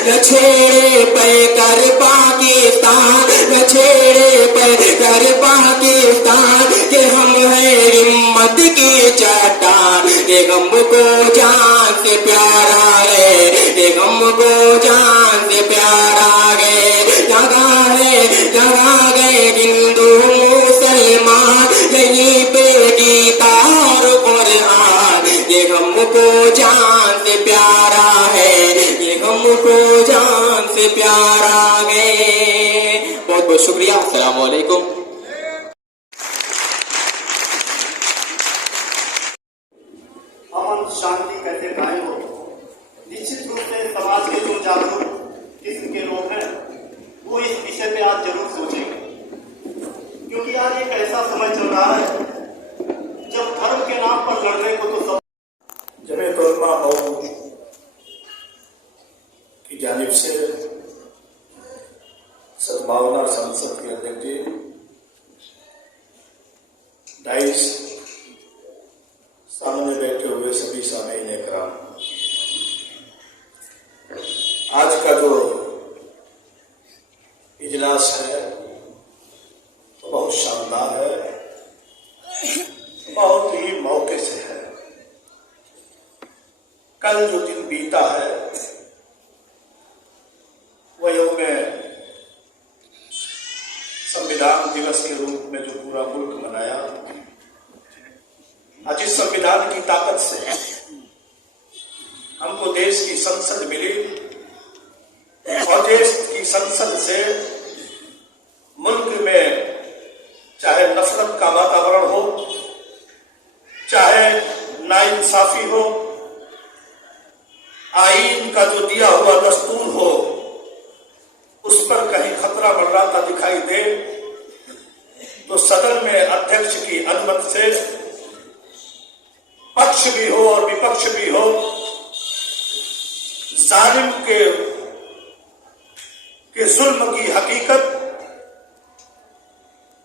न छेड़े पे कर पाकिस्तान, न छेड़े पे कर पाकिस्तान, के हम है हिम्मत की चट्टान, ये हमको जान से प्यारा है, ये हमको जान से प्यारा है। जहाँ गए हिंदू मुसलमान, यहीं पे गीता और कुरान, ये हमको जान से प्यारा है, ये हमको जान से प्यारा है। बहुत बहुत शुक्रिया। अस्सलामु अलैकुम। अमन शांति कैसे कायम हो, निश्चित रूप से समाज के जो जागरूक किस्म के लोग हैं वो इस विषय पे आज जरूर सोचेंगे, क्योंकि आज एक ऐसा समय चल रहा है जब धर्म के नाम पर लड़ने को तो सब जमीयत उलमा मऊ की जानिब से सद्भावना संसद के अध्यक्ष डाइस, सामने बैठे हुए सभी सामीन इकराम, आज का जो इजलास है तो बहुत शानदार है, बहुत ही मौके से है। कल जो दिन बीता है वह यौम संविधान दिवस के रूप में जो पूरा मुल्क मनाया, आज इस संविधान की ताकत से हमको देश की संसद मिली और देश की संसद से मुल्क में चाहे नफरत का वातावरण हो, चाहे नाइंसाफी हो, आईन का जो दिया हुआ दस्तूर हो उस पर कहीं खतरा मंडराता दिखाई दे तो सदन में अध्यक्ष की अनुमति से पक्ष भी हो और विपक्ष भी हो, जालिम के जुल्म की हकीकत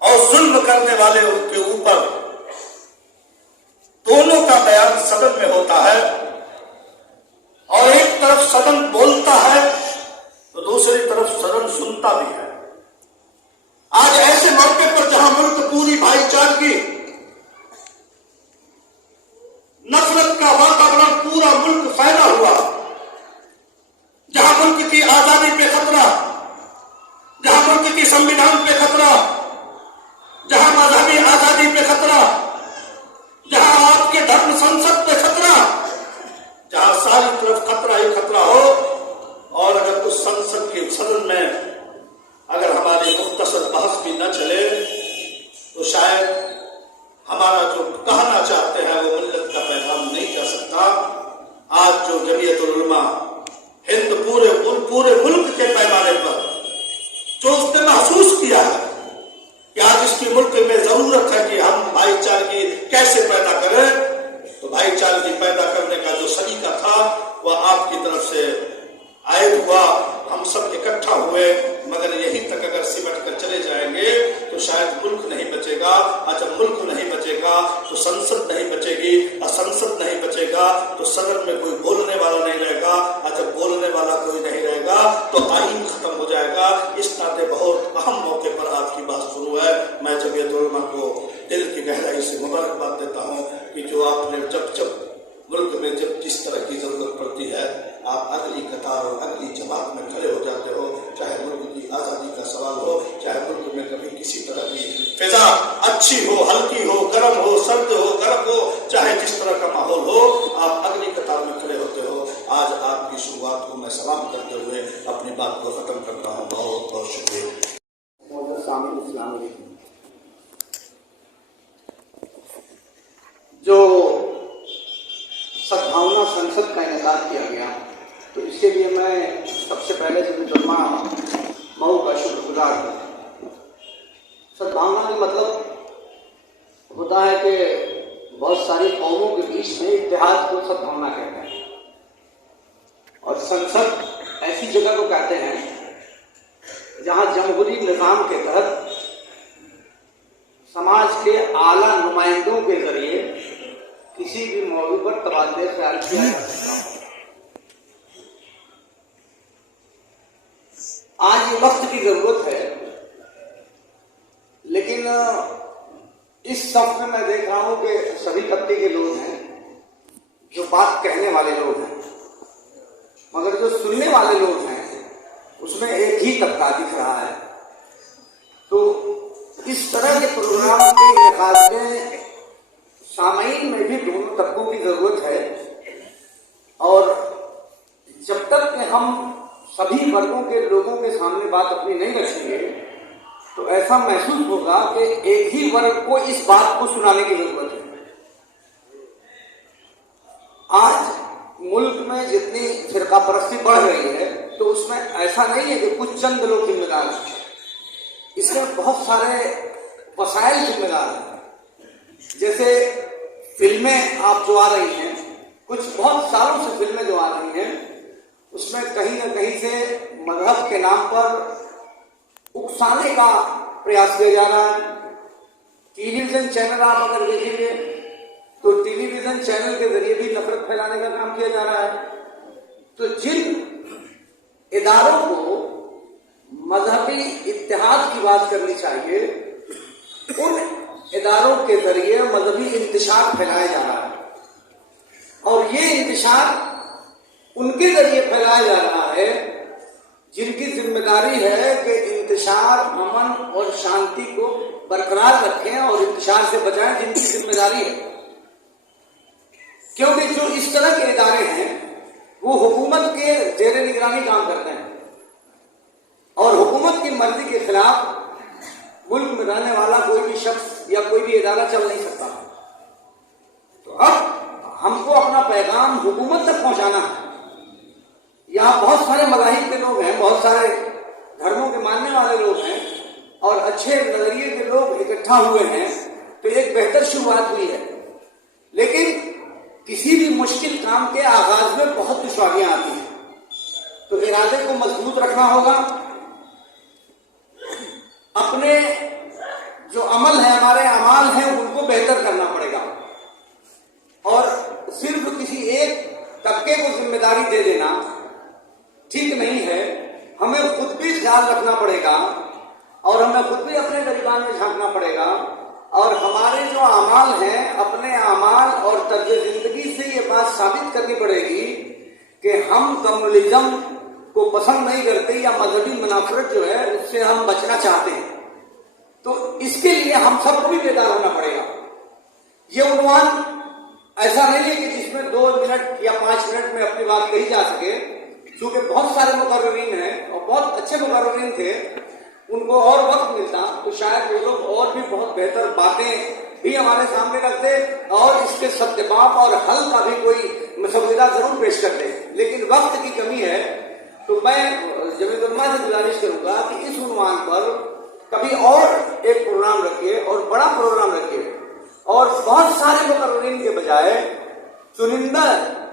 और जुल्म करने वाले उनके ऊपर दोनों का बयान सदन में होता है। और एक तरफ सदन बोलता है तो दूसरी तरफ सदन सुनता भी है। आज ऐसे मौके पर जहां मुल्क पूरी भाईचारगी, नफरत का वातावरण पूरा मुल्क फैला हुआ, जहां मुल्क की आजादी पे खतरा, जहां मुल्क की संविधान पे खतरा, जहां मजहबी आजादी पे खतरा, जहां आपके धर्म संसद पे खतरा, जहां सारी तरफ खतरा ही खतरा हो, और अगर उस संसद के सदन में अगर हमारी मुख्तसर बहस भी न चले तो शायद हमारा जो कहना चाहते हैं वो मिल्लत का पैगाम नहीं कह सकता। आज जो जमीयत उलमा हिंद पूरे मुल्क के पैमाने पर जो उसने महसूस किया है कि आज इसकी मुल्क में जरूरत है कि हम भाईचारगी कैसे पैदा करें, तो भाईचारगी पैदा करने का जो सलीका था वह आपकी तरफ से आयत हुआ। हम सब इकट्ठा हुए, मगर यहीं तक अगर सिमट कर चले जाएंगे तो शायद मुल्क नहीं बचेगा। जब मुल्क नहीं बचेगा तो संसद नहीं बचेगी, और संसद नहीं बचेगा तो सदन में कोई बोलने वाला नहीं रहेगा, और जब बोलने वाला कोई नहीं रहेगा तो आईन खत्म हो जाएगा। इस नाते बहुत अहम मौके पर आज की बात शुरू है। मैं जमीयत उलमा को दिल की गहराई से मुबारकबाद देता हूँ कि जो आपने जब मुल्क में जब जिस तरह की जरूरत पड़ती है आप अगली कतार और अगली जमात में खड़े हो जाते हो, चाहे मुल्क की आजादी का सवाल हो, चाहे मुल्क में कभी किसी तरह की फिजा अच्छी हो, हल्की हो, गर्म हो, सर्द हो, गर्म हो, चाहे जिस तरह का माहौल हो, आप अगली कतार में खड़े होते हो। आज आपकी शुरुआत को मैं सलाम करते हुए अपनी बात को खत्म करता हूँ। बहुत बहुत शुक्रिया। जो सद्भावना संसद का इनेकाद किया गया, तो इसके लिए मैं सबसे पहले जमीयत उलमा मऊ का शुक्रगुजार हूँ। सद्भावना का मतलब होता है कि बहुत सारी कौमों के बीच में इत्तेहाद को सद्भावना कहते हैं, और संसद ऐसी जगह को कहते हैं जहाँ जमहूरी निज़ाम के तहत समाज के आला नुमाइंदों के जरिए किसी भी मौजू पर तबादले ख्याल किया जा सकता है। आज ये वक्त की जरूरत है, लेकिन इस सफ में मैं देख रहा हूं कि सभी तबके के लोग हैं, जो बात कहने वाले लोग हैं, मगर जो सुनने वाले लोग हैं उसमें एक ही तबका दिख रहा है। तो इस तरह के प्रोग्राम के इनेकाद में सामाईन में भी दोनों तबकों की जरूरत है, और जब तक हम सभी वर्गों के लोगों के सामने बात अपनी नहीं रखेंगे तो ऐसा महसूस होगा कि एक ही वर्ग को इस बात को सुनाने की जरूरत है। आज मुल्क में जितनी फिरका परस्ती बढ़ रही है तो उसमें ऐसा नहीं है कि कुछ चंद लोग जिम्मेदार हैं, इसमें बहुत सारे वसाइल जिम्मेदार हैं। जैसे फिल्में आप जो आ रही हैं, कुछ बहुत सालों से फिल्में जो आ रही हैं, उसमें कहीं ना कहीं से मजहब के नाम पर उकसाने का प्रयास किया जा रहा है। टेलीविजन चैनल आप अगर देखेंगे तो टेलीविजन चैनल के जरिए भी नफरत फैलाने का काम किया जा रहा है। तो जिन इदारों को मजहबी इत्तेहाद की बात करनी चाहिए, उन इदारों के जरिए मजहबी इंतशार फैलाया जा रहा है, और ये इंतशार उनके जरिए फैलाया जा रहा है जिनकी जिम्मेदारी है कि इंतशार, अमन और शांति को बरकरार रखें और इंतशार से बचाएं, जिनकी जिम्मेदारी है। क्योंकि जो इस तरह के इदारे हैं वो हुकूमत के जेर निगरानी काम करते हैं, और हुकूमत की मर्जी के खिलाफ मुल्क में रहने वाला कोई भी शख्स या कोई भी इदारा चल नहीं सकता। तो अब हमको अपना पैगाम हुकूमत तक पहुंचाना है। यहाँ बहुत सारे मज़ाहिब के लोग हैं, बहुत सारे धर्मों के मानने वाले लोग हैं, और अच्छे नजरिए के लोग इकट्ठा हुए हैं, तो एक बेहतर शुरुआत हुई है। लेकिन किसी भी मुश्किल काम के आगाज में बहुत दुश्वारियां आती हैं, तो इरादे को मजबूत रखना होगा। अपने जो अमल है, हमारे अमाल हैं, उनको बेहतर करना पड़ेगा, और सिर्फ किसी एक तबके को जिम्मेदारी दे देना ठीक नहीं है। हमें खुद भी ख्याल रखना पड़ेगा, और हमें खुद भी अपने गरिबान में झांकना पड़ेगा, और हमारे जो अमाल हैं, अपने अमाल और तर्ज जिंदगी से ये बात साबित करनी पड़ेगी कि हम कम्युनिज्म को पसंद नहीं करते, या मजहबी मुनाफरत जो है उससे हम बचना चाहते हैं। तो इसके लिए हम सबको भी बेदार होना पड़ेगा। ये उन्वान ऐसा नहीं है कि जिसमें 2 मिनट या 5 मिनट में अपनी बात कही जा सके, क्योंकि बहुत सारे मुकर्रिरीन हैं और बहुत अच्छे मुकर्रिरीन थे, उनको और वक्त मिलता तो शायद वो लोग और भी बहुत बेहतर बातें भी हमारे सामने रखते, और इसके सत्यापाप और हल का भी कोई मसौदा जरूर पेश करते। लेकिन वक्त की कमी है, तो मैं जमीयत उलमा से गुजारिश करूंगा कि इस उन्वान पर कभी और एक प्रोग्राम रखिए, और बड़ा प्रोग्राम रखिए, और बहुत सारे मुकर्रिरीन के बजाय चुनिंदा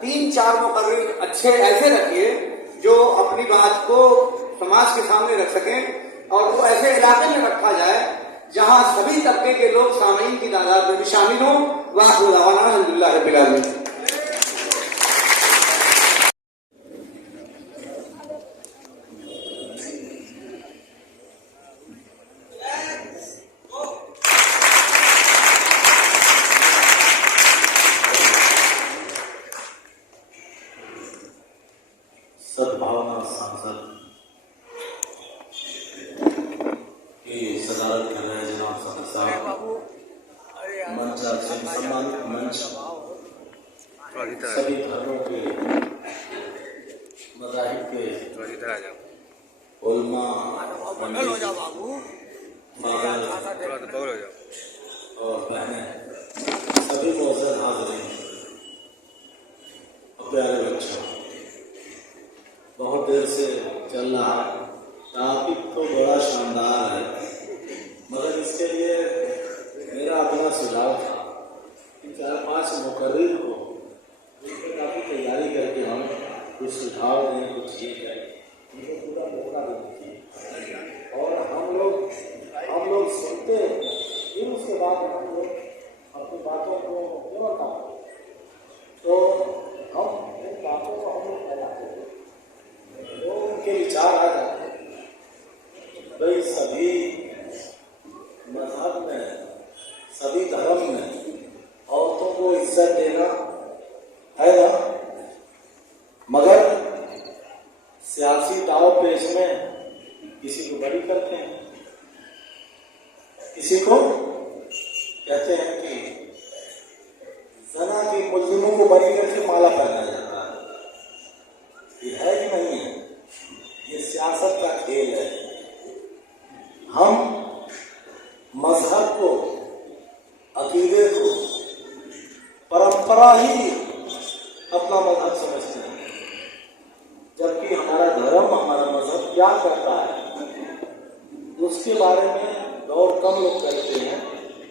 3-4 मुकर्रिर अच्छे ऐसे रखिए जो अपनी बात को समाज के सामने रख सकें, और वो ऐसे इलाके में रखा जाए जहां सभी तबके के लोग सामीन की तादाद में भी शामिल हों। वाखिर दावाना अल्हम्दुलिल्लाह रब्बिल आलमीन। सद्भावना सांसद की सदारत कर रहे हैं जनाब सदर साहब, मंच सम्मानित मंच, सभी धर्मों के मज़ाहिब के उलमा, और बहनें, सभी मौजूद हाज़िरीन और प्यारे बच्चों, बहुत देर से चल रहा है। टॉपिक तो बड़ा शानदार है, मगर इसके लिए मेरा अपना सुझाव था कि 4-5 मुकर्रिर को इसमें काफ़ी तैयारी करके हम कुछ सुझाव दें, कुछ ये करें, उनको पूरा मौका देना चाहिए। और हम लोग सुनते, फिर उसके बाद हम लोग अपनी बातों को क्यों बताते, तो हम इन बातों को हम लोग फैलाते हैं, तो उनके विचार आ जाते हैं। भाई सभी मजहब में, सभी धर्म में औरतों को इज्जत देना है ना, मगर सियासी दाव पेश में किसी को बड़ी करते हैं, किसी को कहते हैं कि जना के मुजरिमों को बरी करके माला पहनाया जाता है। ये है कि नहीं है? ये सियासत का खेल है। हम मजहब को, अकीदे को, परंपरा ही अपना मजहब समझते हैं। क्या करता है उसके बारे में गौर कम लोग करते हैं,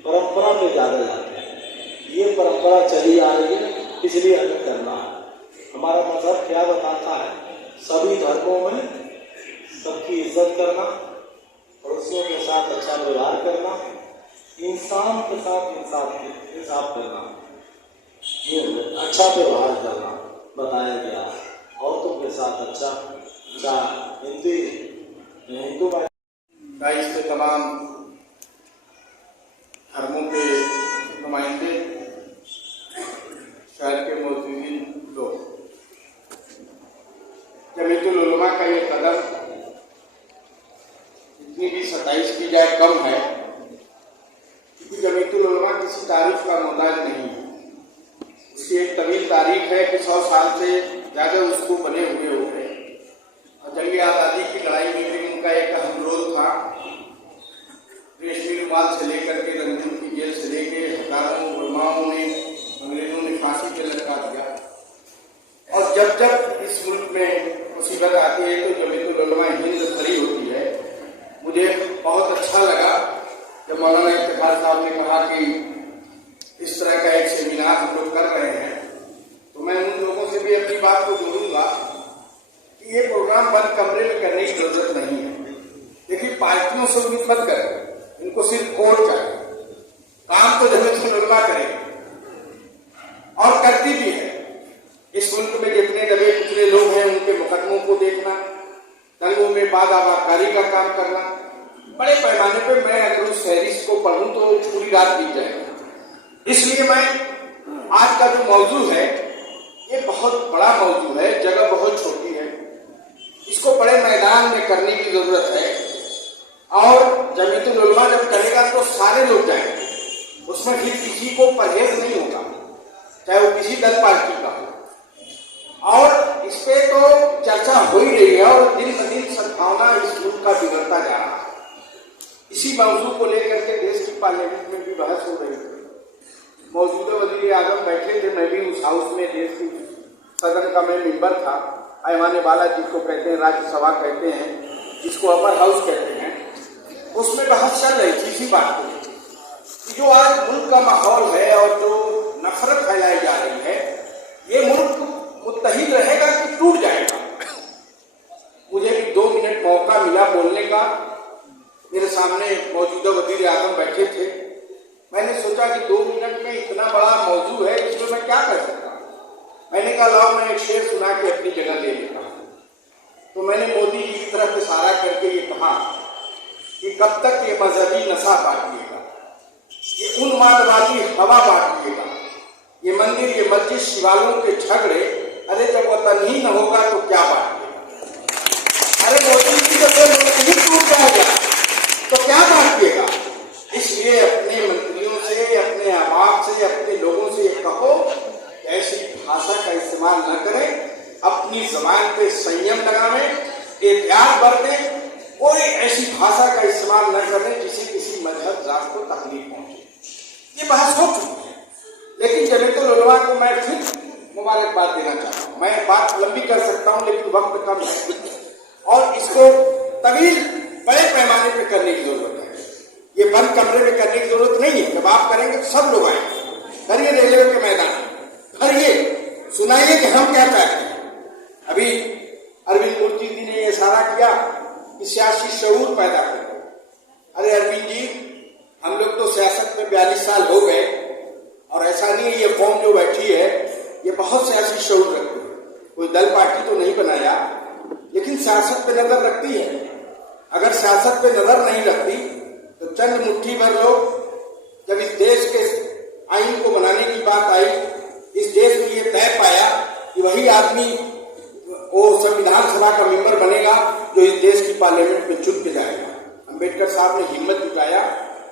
परंपरा पे ज़्यादा जाते हैं। ये परंपरा चली आ रही है, इसलिए हमें करना है। हमारा मजहब क्या बताता है? सभी धर्मों में सबकी इज्जत करना, पड़ोसियों के साथ अच्छा व्यवहार करना, इंसान के साथ इंसाफ करना, ये अच्छा व्यवहार करना बताया गया है। औरतों के साथ अच्छा हिंदू 22 के तमाम धर्मों के नुमाइंदे, शहर के मौजूद लोग, जमीयतुल उलमा का ये कदम इतनी भी 27 की जाए कम है, क्योंकि जमीयतुल उलमा किसी तारीफ का मोहताज नहीं है। उसकी एक तवील तारीख है कि 100 साल से ज्यादा उसको बने हुए हो गए। और जंग आज़ादी की लड़ाई में भी उनका एक अहम रोल था। रेशमी रुमाल से लेकर के रंजन की जेल से लेकर हजारों उलमाओं ने, अंग्रेजों ने फांसी पे लटका दिया। और जब जब इस मुल्क में मुसीबत आती है तो जमीयतुल उलमा हिंद खड़ी होती है। मुझे बहुत अच्छा लगा जब मौलाना इफ्तिखार साहब ने कहा कि इस तरह का एक सेमिनार हम लोग कर रहे हैं, तो मैं उन लोगों से भी अपनी बात को जोड़ूंगा कि ये प्रोग्राम बंद कमरे में करने की जरूरत नहीं है। देखिए, पार्टियों से उम्मीद मत करें, इनको सिर्फ वोट चाहिए। काम तो जमीयतुल उलमा करेगी और करती भी है। इस मुल्क में जितने दबे कुचले लोग हैं उनके मुकदमों को देखना, दंगों में बादाबाकारी का काम करना, बड़े पैमाने पे मैं अगर उस फहरिस्त को पढ़ूं तो पूरी रात बीत जाएगी। इसलिए मैं आज का जो मौजू है ये बहुत बड़ा मौजू है, जगह बहुत छोटी है, इसको बड़े मैदान में करने की जरूरत है। और जमीयतुल उलमा जब करेगा तो सारे लोग जाएंगे, उसमें फिर किसी को परहेज नहीं होगा, चाहे वो किसी दल पार्टी का हो। और इस पे तो चर्चा हो ही रही है और दिन ब दिन सद्भावना इस मुल्क का बिगड़ता जा रहा है। इसी मौजू को लेकर के देश की पार्लियामेंट में भी बहस हो रही थी। मौजूदा वजीर आजम बैठे थे, मैं भी उस हाउस में, देश की सदन का मैं मेंबर था, ऐवान बाला जिसको कहते हैं, राज्यसभा कहते हैं, जिसको अपर हाउस कहते हैं। उसमें बहस चल रही थी इसी बात को कि जो आज मुल्क का माहौल है और जो नफरत फैलाई जा रही है, ये मुल्क मुत्तहिद रहेगा कि टूट जाएगा। मुझे भी 2 मिनट मौका मिला बोलने का। मेरे सामने मौजूदा वजीर आजम बैठे थे। मैंने सोचा कि 2 मिनट में इतना बड़ा मौजू है, इसमें मैं क्या कर सकता हूँ। मैंने कहा लाओ मैं एक शेर सुना के अपनी जगह ले लेता हूँ। तो मैंने मोदी जी की तरफ इशारा करके ये कहा कि कब तक ये मजहबी नशा बांटिएगा, ये उन्मादवादी हवा बांटिएगा, ये मंदिर, ये मस्जिद, शिवालयों के झगड़े, अरे जब वतन ही न होगा तो क्या बांटिएगा। अरे मोदी जी जब नहीं टूट जाएगा तो क्या बांटिएगा। इसलिए अपने मंत्रियों से, अपने आवाम से, अपने लोगों से ये कहो ऐसी भाषा का इस्तेमाल न करें, अपनी जबान पे संयम लगावें, एहतियात बरतें, कोई ऐसी भाषा का इस्तेमाल न करें जिससे किसी मजहब जात को तकलीफ पहुंचे। ये बहस हो चुकी है, लेकिन जमीयतुल उलमा को मैं फिर मुबारकबाद देना चाहता हूँ। मैं बात लंबी कर सकता हूँ लेकिन वक्त कम है और इसको तवील बड़े पैमाने पर करने की जरूरत है। ये बंद कमरे में करने की जरूरत नहीं है। जब आप करेंगे तो सब लोग आएंगे। करिए रेलवे के मैदान, करिए, सुनाइए कि हम क्या चाहते हैं। अभी अरविंद मूर्ति जी ने इशारा किया कि सियासी शऊर पैदा करें। अरे अरविंद जी, हम लोग तो सियासत में 42 साल हो गए और ऐसा नहीं है ये कौम जो बैठी है ये बहुत सियासी शऊर रखती है। कोई दल पार्टी तो नहीं बनाया, लेकिन सियासत पे नजर रखती है। अगर सियासत पे नजर नहीं रखती तो चंद मुट्ठी भर लोग, जब इस देश के आइन को बनाने की बात आई, इस देश में ये तय पाया कि वही आदमी वो संविधान सभा का मेंबर बनेगा जो इस देश की पार्लियामेंट में चुन के जाएगा। अम्बेडकर साहब ने हिम्मत जुटाया।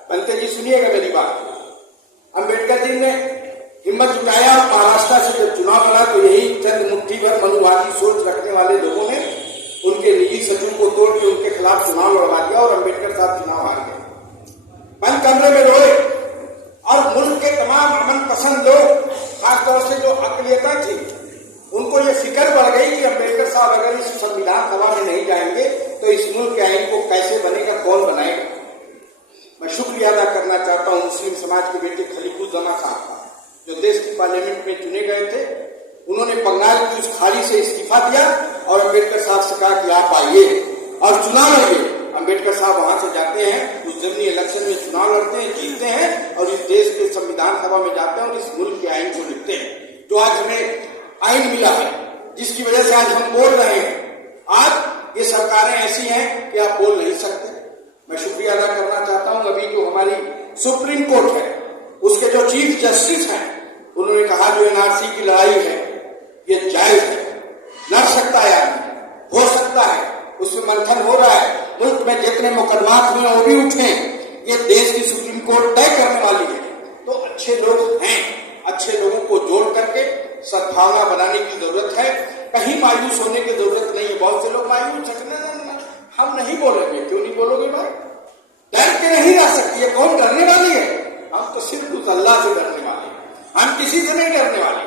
बनते जी सुनिएगा मेरी बात। अम्बेडकर जी ने हिम्मत जुटाया। महाराष्ट्र से जब चुनाव लड़ा तो यही चंद मुट्ठी भर मनुवादी सोच रखने वाले लोगों ने उनके निजी सचिव को तोड़ के उनके खिलाफ चुनाव लड़वा दिया और अम्बेडकर साहब चुनाव हार गए। बंद कमरे में रोए और मुल्क के तमाम अमन पसंद लोग, खासतौर से जो अकलियता थी, उनको ये फिक्र बढ़ गई कि अम्बेडकर साहब अगर इस संविधान सभा में नहीं जाएंगे तो तो इस मुल्क के आइन को कैसे बनेगा, कौन बनाएगा। मैं शुक्रिया अदा करना चाहता हूँ मुस्लिम समाज के बेटे खलीफुज्जमा साहब का, जो देश की पार्लियामेंट में चुने गए थे। उन्होंने बंगाल की उस खाड़ी से इस्तीफा दिया और अम्बेडकर साहब से कहा कि आप आइए और चुनाव लड़िए। अम्बेडकर साहब वहां से जाते हैं, उस जमीनी इलेक्शन में चुनाव लड़ते हैं, जीतते हैं और इस देश के संविधान सभा में जाते हैं और इस मुल्क के आइन को लिखते हैं, जो आज हमें आइन मिला है, जिसकी वजह से आज हम बोल रहे हैं। आज ये सरकारें ऐसी हैं कि आप बोल नहीं सकते। मैं शुक्रिया अदा करना चाहता हूं, अभी जो हमारी सुप्रीम कोर्ट है उसके जो चीफ जस्टिस हैं, उन्होंने कहा जो एनआरसी की लड़ाई है ये जायज है, लड़ सकता है आदमी, हो सकता है, उसमें मंथन हो रहा है। मुल्क में जितने मुकदमात हुए वो भी उठे, ये देश की सुप्रीम कोर्ट तय करने वाली है। तो अच्छे लोग हैं, अच्छे लोगों को जोड़ करके सद्भावना बनाने की जरूरत है। कहीं मायूस होने की जरूरत नहीं है। बहुत से लोग मायूस हैं, हम नहीं बोलेंगे। क्यों नहीं बोलोगे भाई? डर के नहीं रह सकती है। कौन डरने वाली है? हम तो सिर्फ उस अल्लाह से डरने वाले, हम किसी से नहीं डरने वाले।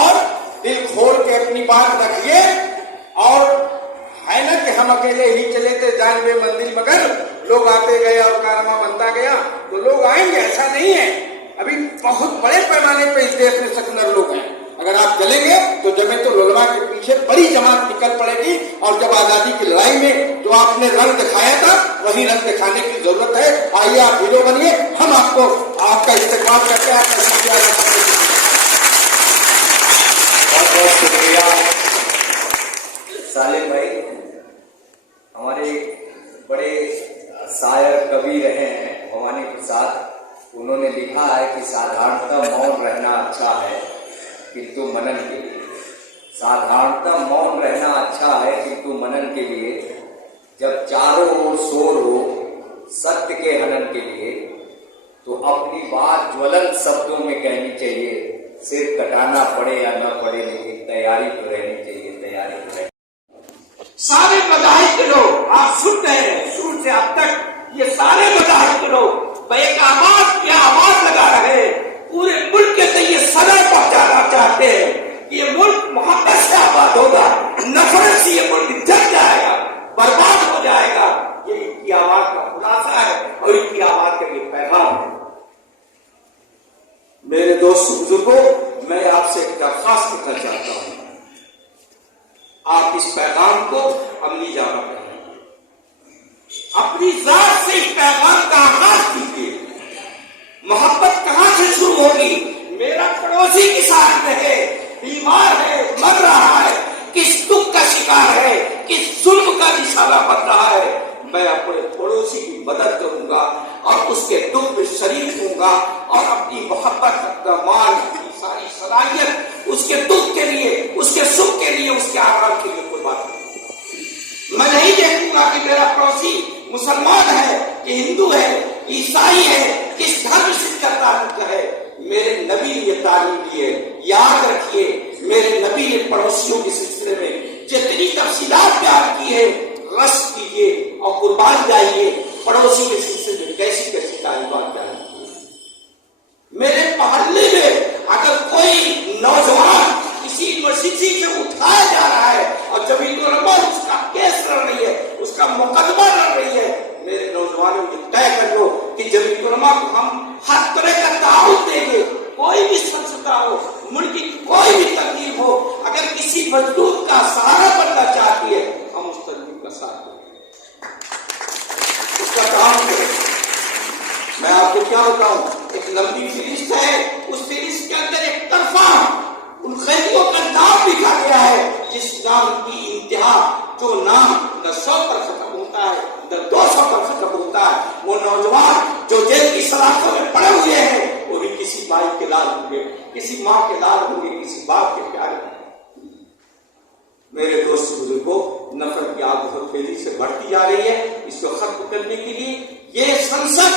और दिल खोल के अपनी बात रखिए। और है ना कि हम अकेले ही चले थे जानवे मंदिर, मगर लोग आते गए और कारवां बनता गया, तो लोग आएंगे, ऐसा नहीं है। अभी बहुत बड़े पैमाने पर इस देश में सकनर लोग हैं। अगर आप चलेंगे तो जमीयतुल उलमा के पीछे बड़ी जमात निकल पड़ेगी। और जब आजादी की लड़ाई में जो आपने रंग दिखाया था, वही रंग दिखाने की जरूरत है। आइए आप हीरो बनिए, हम आपको आपका इस्तेमाल करते हैं। बहुत बहुत शुक्रिया सालिम भाई। हमारे बड़े शायर कवि रहे हैं भवानी प्रसाद, उन्होंने लिखा है कि साधारणतः मौन रहना अच्छा है किंतु मनन के लिए, साधारणतः मौन रहना अच्छा है किंतु मनन के लिए, जब चारों ओर शोर हो सत्य के हनन के लिए, तो अपनी बात ज्वलंत शब्दों में कहनी चाहिए। सिर कटाना पड़े या न पड़े, लेकिन तैयारी तो रहनी चाहिए, तैयारी तो रहनी। सारे मज़ाहिब के लोग आप सुन रहे हैं, शुरू से अब तक ये सारे मज़ाहिब के लोग एक आवाज की आवाज लगा रहे हैं, पूरे मुल्क के लिए सदा पहुंचाना चाहते हैं। ये मुल्क मोहब्बत से आबाद होगा, नफरत से ये मुल्क जल जाएगा, बर्बाद हो जाएगा। ये इनकी आवाज का खुलासा है और इनकी आवाज का ये पैगाम है। मेरे दोस्त बुजुर्गों, मैं आपसे एक दरखास्त करना चाहता हूं, आप इस पैगाम को अमली जामा करें। अपनी जात से इस पैगाम का आगाज कीजिए। मोहब्बत कहां से शुरू होगी? मेरा पड़ोसी के साथ रहे, बीमार है, मर रहा है, किस दुख का शिकार है, किस जुल्म का निशाना बन रहा है, मैं अपने पड़ोसी की मदद करूंगा और उसके दुख में शरीक होऊंगा और अपनी मोहब्बत, अपना मान, अपनी सारी सलाहियत उसके दुख के लिए, उसके सुख के लिए, उसके आराम के लिए कुर्बान करूंगा। मैं नहीं देखूंगा कि मेरा पड़ोसी मुसलमान है कि हिंदू है, ईसाई है, किस धर्म से ताल्लुक है। मेरे नबी ने ये तालीम दी है, याद रखिए। मेरे नबी ने पड़ोसियों के सिलसिले में जितनी तफसीलात बयान की है, रश्क कीजिए और कुर्बान जाइए। पड़ोसी के सिलसिले में कैसी कैसी तालीमात बयान की है। मेरे मोहल्ले में अगर कोई नौजवान किसी यूनिवर्सिटी से उठाया जा रहा है और जमीयतुल उलमा उसका केस लड़ रही है, उसका मुकदमा लड़ रही है, मेरे नौजवानों को तय कर लो कि जमीयतुल उलमा को हम हर तरह का ताउन देंगे। कोई भी स्वच्छता हो, मुल्क की कोई भी तकलीफ हो, अगर किसी मजदूर का सहारा बनना चाहती है, हम उस तकलीफ का साथ देंगे, उसका काम करें। मैं आपको क्या बताऊं, एक लंबी फहरिस्त है, उस फहरिस्त के अंदर एक तरफा उन खैदियों का नाम लिखा गया है, जिस नाम की इंतहा, जो नाम न 100 पर खत्म होता है न 200 पर खत्म होता है। वो नौजवान जो जेल की सलाखों में पड़े हुए हैं, वो भी किसी भाई के लाल होंगे, किसी माँ के लाल होंगे, किसी बाप के प्यारे होंगे। मेरे दोस्त बुजुर्गों, नफरत की आग बहुत तेजी से बढ़ती जा रही है। इसको खत्म करने के लिए ये संसद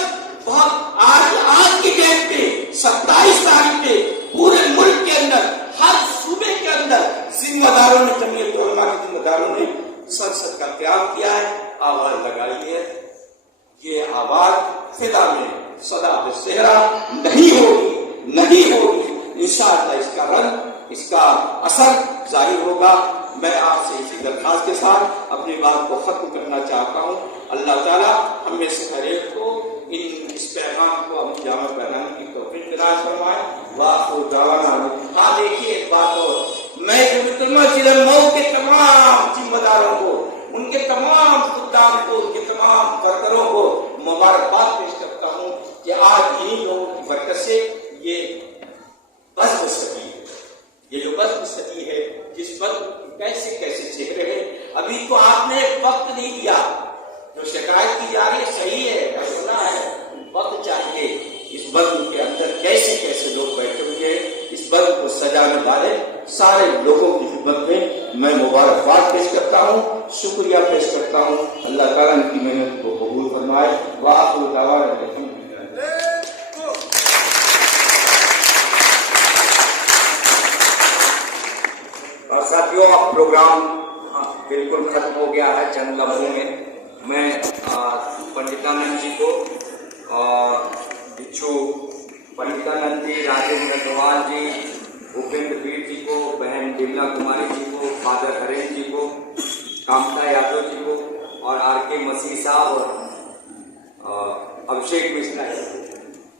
बहुत आज की डेट में 27 तारीख में पूरे मुल्क के अंदर, हर सूबे के अंदर जिम्मेदारों ने, जमीयत उलमा के जिम्मेदारों ने संसद का क्याम किया है, आवाज लगाई है। ये आवाज फिदा में सदा बेसेहरा नहीं होगी, नहीं होगी। इंशाअल्लाह इसका रंग, इसका असर जाहिर होगा। मैं आपसे इसी दरखास्त के साथ अपनी बात को खत्म करना चाहता हूँ। अल्लाह ताला हमें से हर एक को इस पैगाम को हम जामा पहनाने की तौफीक दिलाए फरमाए। हाँ देखिए एक बात और, मैं मऊ के तमाम जिम्मेदारों को, उनके तमाम खुदाम को, उनके तमाम वर्करों को मुबारकबाद पेश करता हूँ कि आज इन्हीं लोगों की बरकत से ये बज़्म सदी, ये जो बज़्म सदी है, जिस बज़्म कैसे कैसे चेहरे हैं, अभी तो आपने वक्त नहीं दिया। जो शिकायत की जा रही है सही है, मैं सुना है, वक्त चाहिए। इस बज़्म के अंदर कैसे कैसे लोग बैठे हुए हैं, इस बज़्म को सजाने वाले सारे लोगों की खिदमत में मैं मुबारकबाद पेश करता हूँ, शुक्रिया पेश करता हूँ। अल्लाह ताला इनकी मेहनत को कबूल फरमाए। और साथियों, अब प्रोग्राम बिल्कुल खत्म हो गया है। चंद लम्हों में मैं पंडितानंद जी को और भिक्षु पंडितानंद जी, राजेंद्र अग्रवाल जी, भूपेंद्र वीर जी को, बहन बिमला कुमारी जी को, फादर हरेन जी को, कामता यादव जी को और आर.के. मसीह साहब और अभिषेक मिश्रा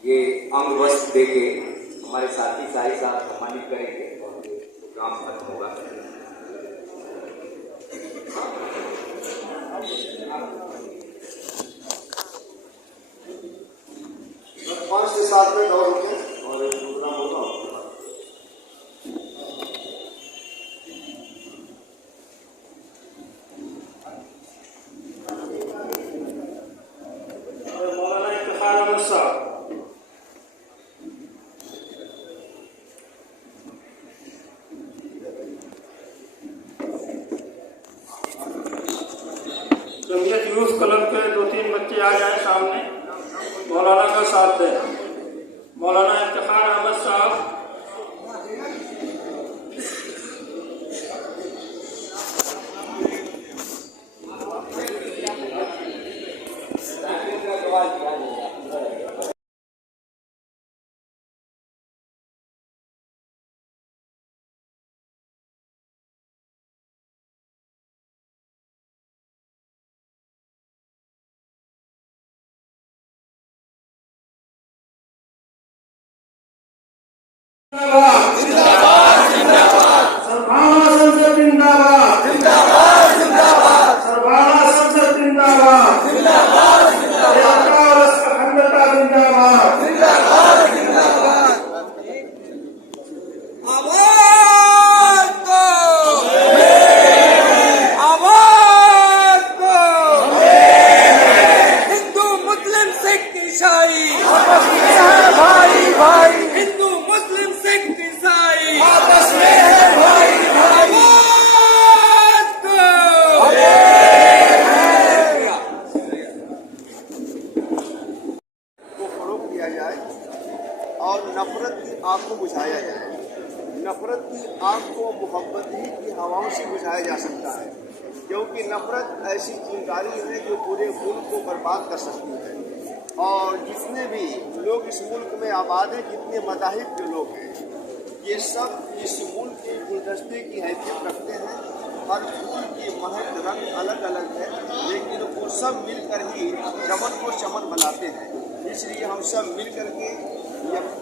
ये अंग वस्त्र दे के हमारे साथी सारे साथ सम्मानित करेंगे और प्रोग्राम खत्म होगा। 5 से 7 मिनट और रुके और प्रोग्राम होगा। मौलाना इफ्तिखार अहमद साहब, जमीयत यूथ क्लब के 2-3 बच्चे आ जाए सामने, मौलाना का साथ दें। मौलाना इफ्तिखार अहमद साहब, जिंदाबाद जिंदाबाद, सरभाना संसद जिंदाबाद जिंदाबाद जिंदाबाद, सरभाना संसद जिंदाबाद जिंदाबाद जिंदाबाद, अखंडता जिंदाबाद जिंदाबाद जिंदाबाद। आवाज को, आवाज को, हिंदू मुस्लिम सिख ईसाई भाई भाई, हिंदू मुस्लिम सिख ईसाई आपस में है भाई भाई। को फरोग दिया जाए और नफरत की आग को बुझाया जाए। नफरत की आग को मोहब्बत ही की हवाओं से बुझाया जा सकता है, क्योंकि नफरत ऐसी चिंगारी है जो पूरे मुल्क को बर्बाद कर सकती है। और जितने भी लोग इस मुल्क में आबाद हैं, जितने मज़ाहिब के लोग हैं, ये सब इस मुल्क के गुलदस्ते की हैसियत रखते हैं। हर फूल की महक रंग अलग अलग है, लेकिन वो सब मिलकर ही चमन को चमन बनाते हैं। इसलिए हम सब मिल कर के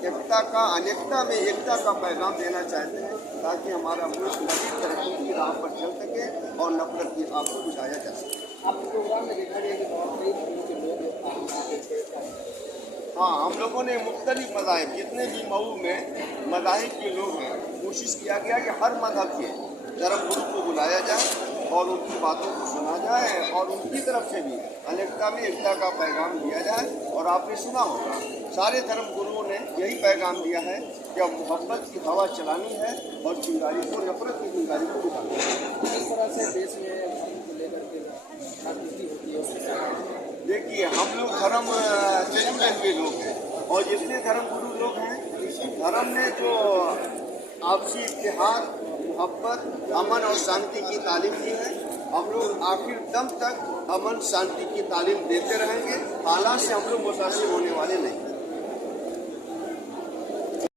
एकता का, अनेकता में एकता का पैगाम देना चाहते हैं, ताकि हमारा मुल्क मज़ीद तरक्की की राह पर चल सके और नफरत की आग को बुझाया जा सके। आपके प्रोग्राम में देखा गया कि बहुत कई तरह के लोग हाँ, हम लोगों ने मुख्तलिफ मज़ाहिब, जितने भी मऊ में मज़ाहिब के लोग हैं, कोशिश किया गया कि हर मज़हब के धर्म गुरु को बुलाया जाए और उनकी बातों को सुना जाए और उनकी तरफ से भी अनेकता में एकता का पैगाम दिया जाए। और आपने सुना होगा, सारे धर्म गुरुओं ने यही पैगाम दिया है कि अब मोहब्बत की हवा चलानी है और चिंगारी को, नफरत की चिंगारी को बुझाना है। इस तरह से देश में को लेकर के राजनीति होती है। देखिए, हम लोग धर्म से जुड़े हुए लोग हैं और जितने धर्म गुरु लोग हैं, धर्म ने जो आपसी इत्तेहाद, मोहब्बत, अमन और शांति की तालीम दी है, हम लोग आखिर दम तक अमन शांति की तालीम देते रहेंगे। हालात से हम लोग मुतासिर होने वाले नहीं।